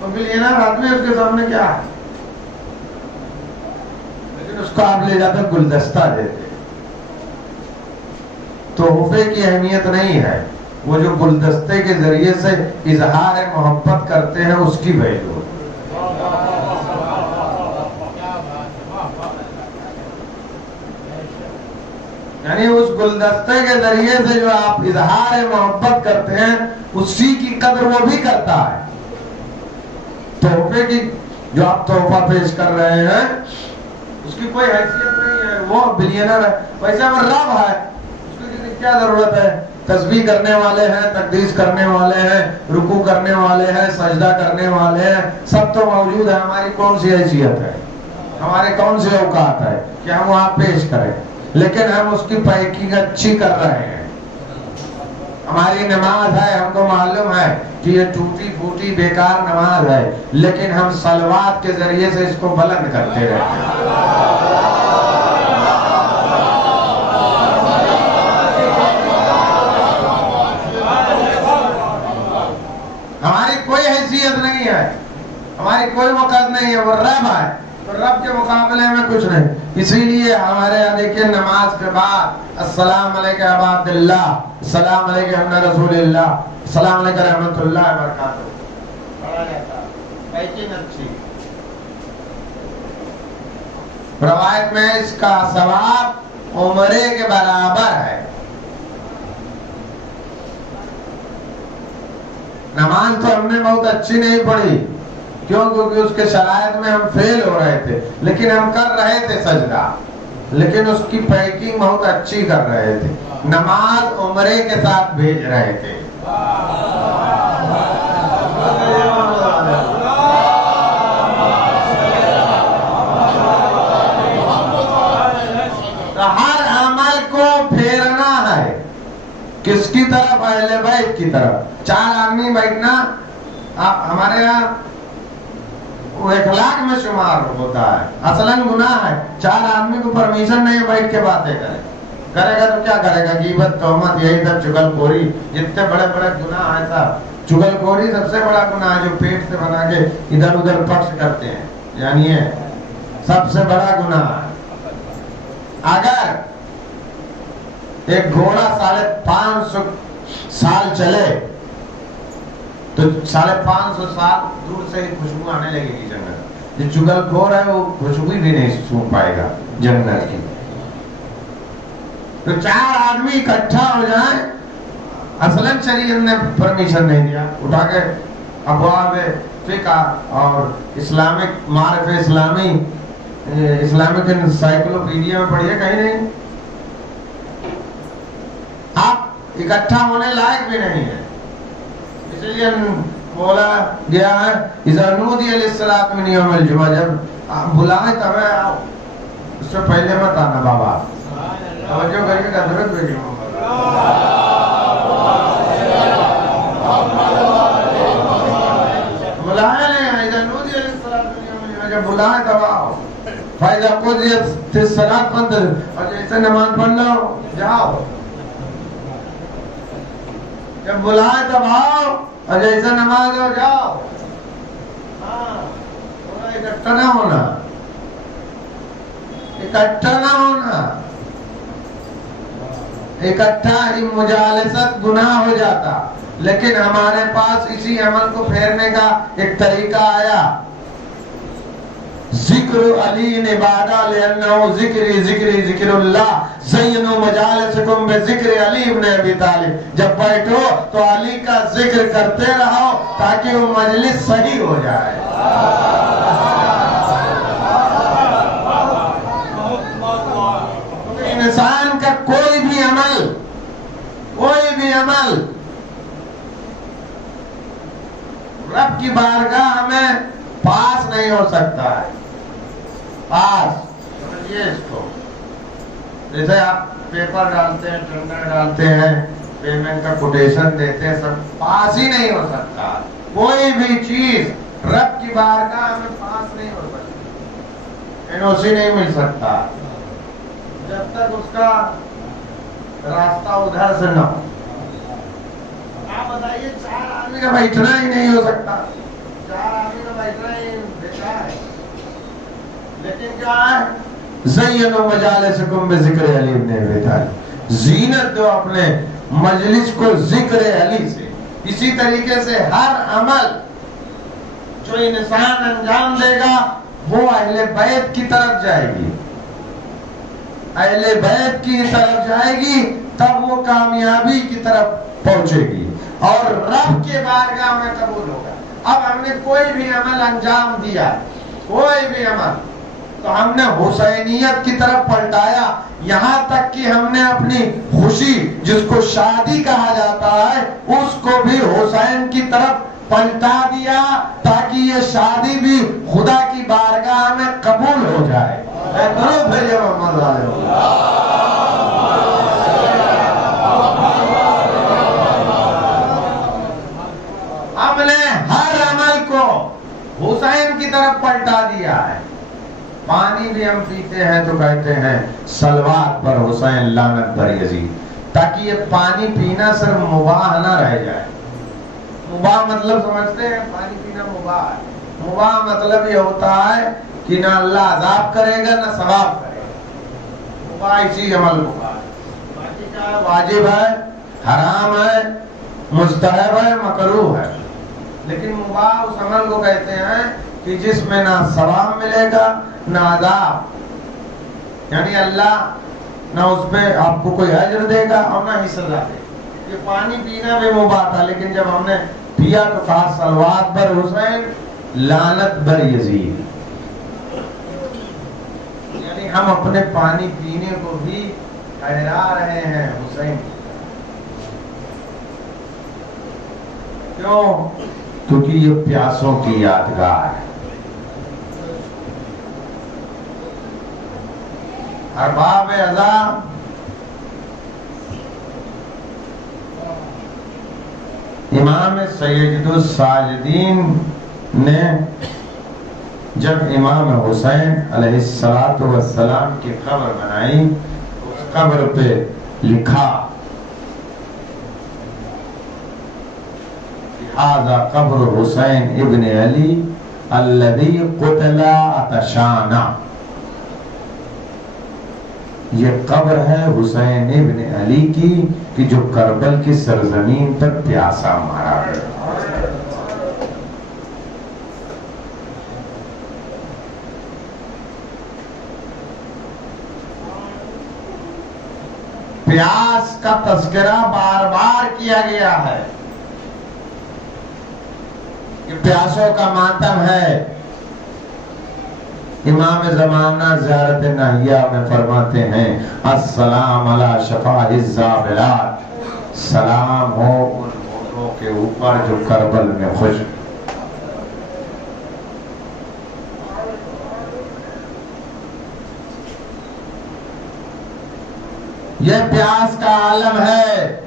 تو بلینر آدمی اس کے سامنے کیا ہے؟ لیکن اس کو آپ لے جاتے گلدستہ دیتے، تحفے کی اہمیت نہیں ہے، وہ جو گلدستے کے ذریعے سے اظہار محبت کرتے ہیں اس کی ویلیو۔ یعنی اس گلدستے کے ذریعے سے جو آپ اظہار محبت کرتے ہیں اسی کی قدر وہ بھی کرتا ہے۔ تحفے کی جو آپ تحفہ پیش کر رہے ہیں اس کی کوئی حیثیت نہیں ہے، وہ بلینر ہے، ویسے وہ رب ہے، کیا ضرورت ہے؟ تسبیح کرنے والے ہیں، تقدیس کرنے والے ہیں، رکوع کرنے والے ہیں، سجدہ کرنے والے ہیں، سب تو موجود ہے، ہماری کون سی حیثیت ہے، ہمارے کون سی اوقات ہے کہ ہم وہاں پیش کریں؟ لیکن ہم اس کی پیکنگ اچھی کر رہے ہیں۔ ہماری نماز ہے، ہم کو معلوم ہے کہ یہ ٹوٹی پھوٹی بیکار نماز ہے، لیکن ہم صلوات کے ذریعے سے اس کو بلند کرتے رہتے ہیں۔ ہماری کوئی حیثیت نہیں ہے، ہماری کوئی وقت نہیں ہے، وہ رب ہے، تو رب کے مقابلے میں کچھ نہیں۔ اسی لیے ہمارے یہاں دیکھیں نماز کے بعد السلام علیکم ابا عبد اللہ، السلام علیکم ابن رسول اللہ، السلام علیکم رحمۃ اللہ وبرکاتہ پڑھا جاتا ہے، پیکنگ اچھی۔ روایت میں اس کا ثواب عمرے کے برابر ہے۔ نماز تو ہم نے بہت اچھی نہیں پڑھی، کیوں؟ کیونکہ اس کے شرائط میں ہم فیل ہو رہے تھے، لیکن ہم کر رہے تھے سجدہ، لیکن اس کی پیکنگ بہت اچھی کر رہے تھے، نماز عمرے کے ساتھ بھیج رہے تھے۔ تو ہر عمل کو پھیرنا ہے کس کی طرف؟ اہل بیت کی طرف۔ 4 آدمی بیٹھنا ہمارے یہاں وہ اخلاق میں شمار ہوتا ہے، اصلاً گناہ ہے۔ 4 آدمی کو پرمیشن نہیں بیٹھ کے باتیں کرے گا تو کیا کرے گا؟ غیبت، تہمت، یہی سب، چغل خوری، جتنے بڑے بڑے گناہ ہیں سب۔ چغل خوری سب سے بڑا گناہ ہے، جو پیٹ سے بنا کے ادھر ادھر پخش کرتے ہیں، یعنی یہ سب سے بڑا گناہ ہے۔ اگر ایک گھوڑا 550 سال چلے تو 550 سال دور سے ہی خوشبو آنے لگے گی جنت۔ جو چغل خور ہے وہ خوشبو بھی نہیں سونگھ پائے گا جنت کی۔ تو 4 آدمی اکٹھا ہو جائیں، اصلاً شریعت نے پرمیشن نہیں دیا، اٹھا کے ابواب فقہ اور اسلامک معرف اسلامی، اسلامک انسائکلوپیڈیا میں پڑھیے، کہیں نہیں۔ آپ اکٹھا ہونے لائق بھی نہیں ہے، اس لیے بولا گیا ہے اذا نودی للصلاۃ من یوم الجمعہ، جب آپ بلائیں تب آؤ، اس سے پہلے مت آنا۔ بابا توجہ کریے گا، حضرت بیٹی بلائیں جب بلائے تب آؤ. فائدہ قضیت الصلاۃ فانتظروا، اور جیسے نماز پڑھ لو جاؤ. جب بلائے تب آؤ اور جیسے نماز ہو جاؤ. ہاں تھوڑا اکٹھا نہ ہونا، اکٹھا نہ ہونا. اکٹھا ہی مجالست گناہ ہو جاتا، لیکن ہمارے پاس اسی عمل کو پھیرنے کا ایک طریقہ آیا. ذکر علی عبادہ لأنہ ذکری ذکری ذکر اللہ زینوا مجالسکم بذکر علی ابن ابی طالب. جب بیٹھو تو علی کا ذکر کرتے رہو تاکہ وہ مجلس صحیح ہو جائے. انسان کا کوئی بھی عمل رب کی بارگاہ میں پاس نہیں ہو سکتا ہے. پاس سمجھیے اس کو. جیسے آپ پیپر ڈالتے ہیں، ٹینڈر ڈالتے ہیں، پیمنٹ کا کوٹیشن دیتے ہیں، سب پاس ہی نہیں ہو سکتا. کوئی بھی چیز رب کی بارگاہ میں پاس نہیں ہو سکتی، NOC نہیں مل سکتا جب تک اس کا راستہ ادھر سے نہ ہو. آپ بتائیے 4 آدمی کا بیٹھنا ہی نہیں ہو سکتا، 4 آدمی کا بیٹھنا ہی بیکار ہے. لیکن کیا ہے؟ زینوا مجالسکم بذکر علی ابن ابی طالب. زینت دو اپنے مجلس کو ذکر علی سے. اسی طریقے سے ہر عمل جو انسان انجام دے گا وہ اہل بیت کی طرف جائے گی، اہل بیت کی طرف جائے گی، تب وہ کامیابی کی طرف پہنچے گی اور رب کے بارگاہ میں قبول ہوگا. اب ہم نے کوئی بھی عمل انجام دیا، کوئی بھی عمل، تو ہم نے حسینیت کی طرف پلٹایا. یہاں تک کہ ہم نے اپنی خوشی جس کو شادی کہا جاتا ہے اس کو بھی حسین کی طرف پلٹا دیا تاکہ یہ شادی بھی خدا کی بارگاہ میں قبول ہو جائے. درود بھیجو محمد علیہ. ہم نے ہر عمل کو حسین کی طرف پلٹا دیا ہے. پانی بھی ہم پیتے ہیں تو کہتے ہیں صلوات پر حسین لعنت پر یزید، تاکہ یہ پانی پینا صرف مباح نہ رہ جائے. مباح مطلب سمجھتے ہیں؟ پانی پینا مباح ہے. مباح مطلب یہ ہوتا ہے کہ نہ اللہ عذاب کرے گا نہ ثواب کرے گا. مباح اسی عمل مباح ہے. باقی کیا ہے؟ واجب ہے، حرام ہے، مستحب ہے، مکروہ ہے. لیکن مباح اس عمل کو کہتے ہیں کہ جس میں نہ ثواب ملے گا نہ عذاب، یعنی اللہ نہ اس پہ آپ کو کوئی اجر دے گا اور نہ ہی سزا دے گا. یہ پانی پینا بھی مباح تھا، لیکن جب ہم نے پیا تو کہا صلوات بر حسین لعنت بر یزید. یعنی ہم اپنے پانی پینے کو بھی ٹھہرا رہے ہیں حسین. کیوں؟ کیونکہ یہ پیاسوں کی یادگار ہے. ارباب عذاب امام سید الساجدین نے جب امام حسین علیہ السلام کی قبر بنائی، اس قبر پہ لکھا ھذا قبر حسین ابن علی الذی قتل عطشانا. یہ قبر ہے حسین ابن علی کی کہ جو کربل کی سرزمین پر پیاسا مارا گیا. پیاس کا تذکرہ بار بار کیا گیا ہے. یہ پیاسوں کا ماتم ہے. امام زمانہ زیارت ناہیہ میں فرماتے ہیں السلام علی شفاہ الزابرات، سلام ہو ان ہونٹوں کے اوپر جو کربل میں خوش. یہ پیاس کا عالم ہے.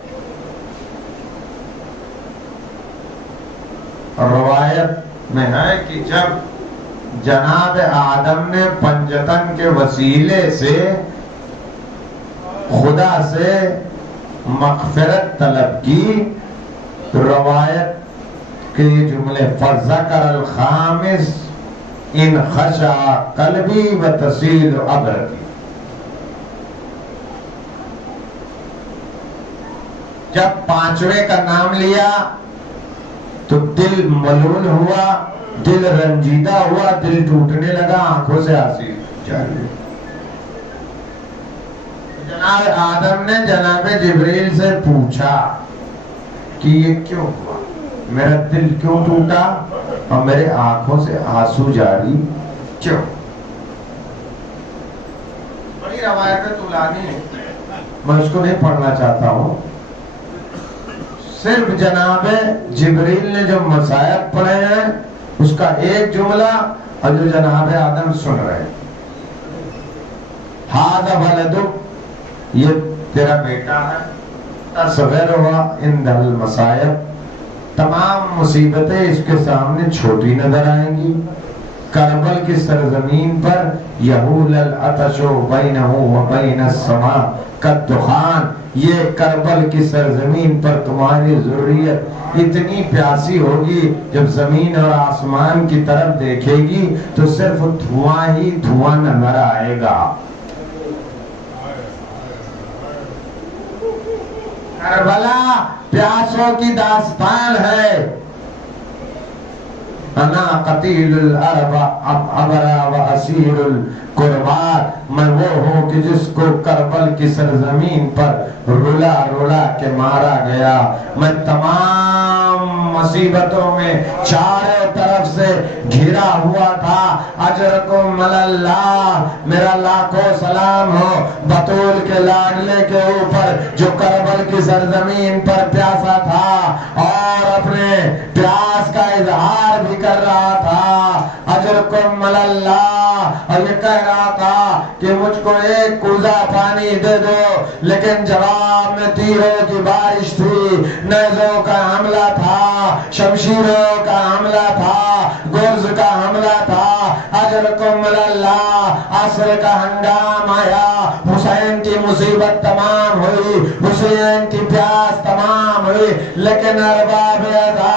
روایت میں ہے کہ جب جناب آدم نے پنجتن کے وسیلے سے خدا سے مغفرت طلب کی. روایت کے یہ جملے فذکر الخامس ان خشع قلبی و تسیل عبرتی. جب پانچویں کا نام لیا تو دل ملول ہوا، دل رنجیدہ ہوا، دل ٹوٹنے لگا، آنکھوں سے آنسو جاری. جناب آدم نے جناب جبریل سے پوچھا کہ یہ کیوں ہوا، میرا دل کیوں ٹوٹا اور میرے آنکھوں سے آنسو جاری کیوں؟ بڑی روایت طولانی ہے، میں اس کو نہیں پڑھنا چاہتا ہوں. صرف جناب جبریل نے جو مصائب پڑھے ہیں اس کا ایک جملہ اور جو جناب آدم سن رہے ہیں. ھذا ولدک، یہ تیرا بیٹا ہے. تصغرها عند المصائب، تمام مصیبتیں اس کے سامنے چھوٹی نظر آئیں گی. کربل کی سرزمین پر یحول العطش بینہ و بین السماء کالدخان، یہ کربل کی سرزمین پر تمہاری ذریت اتنی پیاسی ہوگی جب زمین اور آسمان کی طرف دیکھے گی تو صرف دھواں ہی دھواں نظر آئے گا. کربلا پیاسوں کی داستان ہے. انا قتیل الابرا و اسیر القربات، میں وہ ہوں کہ جس کو کربل کی سرزمین پر رلا رلا کے مارا گیا. میں تمام مصیبتوں میں چاروں طرف سے گھرا ہوا تھا. اجرکم اللہ، میرا لاکھوں سلام ہو بطول کے لاڈلے کے اوپر جو کربل کی سرزمین پر پیاسا تھا اور اپنے پیاس کا اظہار بھی کر رہا تھا. اجرکم اللہ، اور یہ کہہ رہا تھا کہ مجھ کو ایک کوزہ پانی دے دو، لیکن جواب میں تیروں کی بارش تھی، نیزوں کا حملہ تھا، شمشیروں کا حملہ تھا، گرز کا حملہ تھا. اجرکم اللہ، عصر کا ہنگام آیا، حسین کی مصیبت تمام ہوئی، حسین کی پیاس تمام ہوئی، لیکن ارباب ادا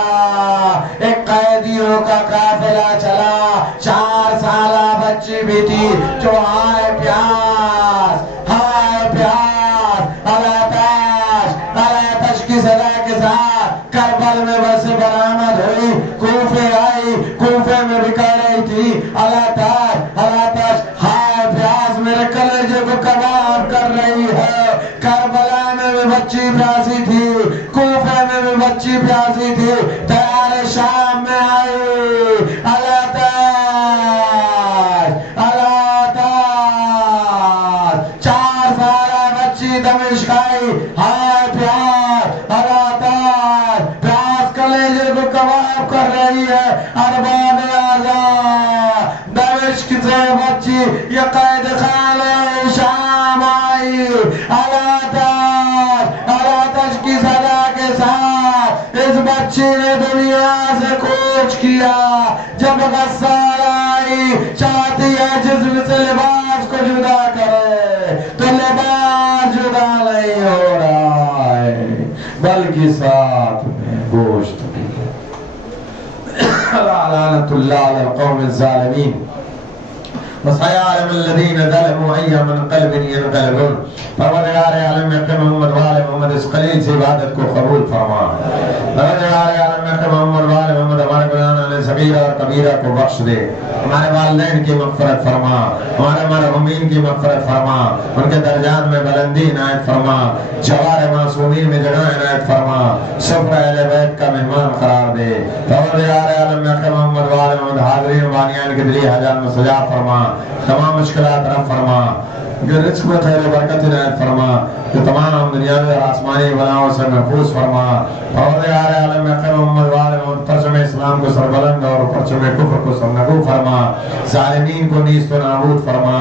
ایک قیدیوں کا قافلہ چلا، 4 سالہ بچی بھی تھی جو ہائے پیاس الاتش کی صدا کے ساتھ کربل میں بس برآمد ہوئی. کوفے آئی، کوفے میں بھی کہہ رہی تھی الاتش ہائے پیاس میرے کلیجے کو کباب کر رہی ہے. کربلا میں بھی بچی پیاسی تھی، کوفے میں بھی بچی پیاسی تھی. تیار شام میں آئی الاتش 4 سالہ بچی دمشق آئی، ہائے پیاس الاتش پیاس کلیجے کو کباب کر رہی ہے. ارباب آزاد دمشق سے بچی یہ قید خانہ شام آئی. الاتش کی صدا کے ساتھ اس بچی نے دنیا سے کوچ کیا. جب غسال آئی چاہتی ہے جسم سے لباس کو جدا کرے تو لباس جدا نہیں ہو رہا ہے بلکہ ساتھ میں گوشت بھی. لعنت اللہ علی القوم الظالمین وسيعلم الذين ظلموا أي منقلب ينقلبون. پروردگار عالم محمد والے محمد اس قلیل سے عبادت کو قبول فرما. پروردگار عالم محمد والے محمد ہمارے گناہوں نے صغیرہ اور کبیرہ کو بخش دے. ہمارے والدین کی مغفرت فرما، ہمارے مرحومین کی مغفرت فرما، ان کے درجات میں بلندی عنایت فرما، جوار معصومین میں جگہ عنایت فرما، سفر اہل بیت کا مہمان قرار دے. پروردگار عالم محمد والے محمد حاضرین و بانیان کے دلی حاجات میں سجا فرما، تمام مشکلات رفع فرما، رزق میں خیر و برکت عنایت فرما، کہ تمام دنیاوی اور آسمانی بلاؤں سے محفوظ فرما. پروردگار عالم محمد والے محمد پرچم اسلام کو سربلند اور پرچم کفر کو سرنگو فرما، ظالمین کو نیست و نابود فرما،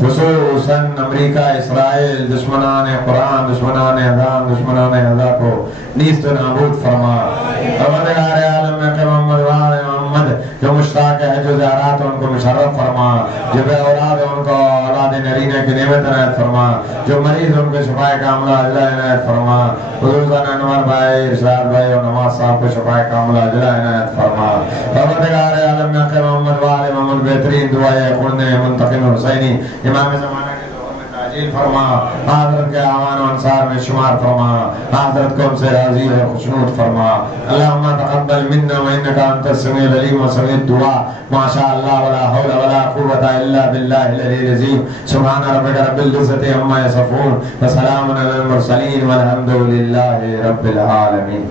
خصوصاً امریکہ، اسرائیل، دشمنان قرآن، دشمنان اذان، دشمنان اذا کو نیست و نابود فرما. پروردگار عالم محمد والے محمد جو مشتاق حج و زیارات مصیبت عنایت فرما، جو مریض ان کو شفا کاملہ عاجلہ عنایت فرما، خصوصاً انور بھائی، ارشاد بھائی اور نواز صاحب کو شفا کاملہ عاجلہ عنایت فرما۔ پروردگار عالم میں آخر محمد وآل محمد بہترین دعائیں خون منتقم حسینی امام زمانہ کے ظہور میں تعجیل فرما، حضرت کے اعوان و انصار میں شمار فرما، حضرت کو ہم سے راضی اور خوشنود فرما۔ اللہم تقبل منا وانک انت السمیع العلیم وسمیع الدعاء، ما شاء اللہ ولا حول ولا قوة الا باللہ العلی العظیم۔ سبحان ربک رب العزت عما یصفون وسلام علی المرسلین والحمد للہ رب العالمین۔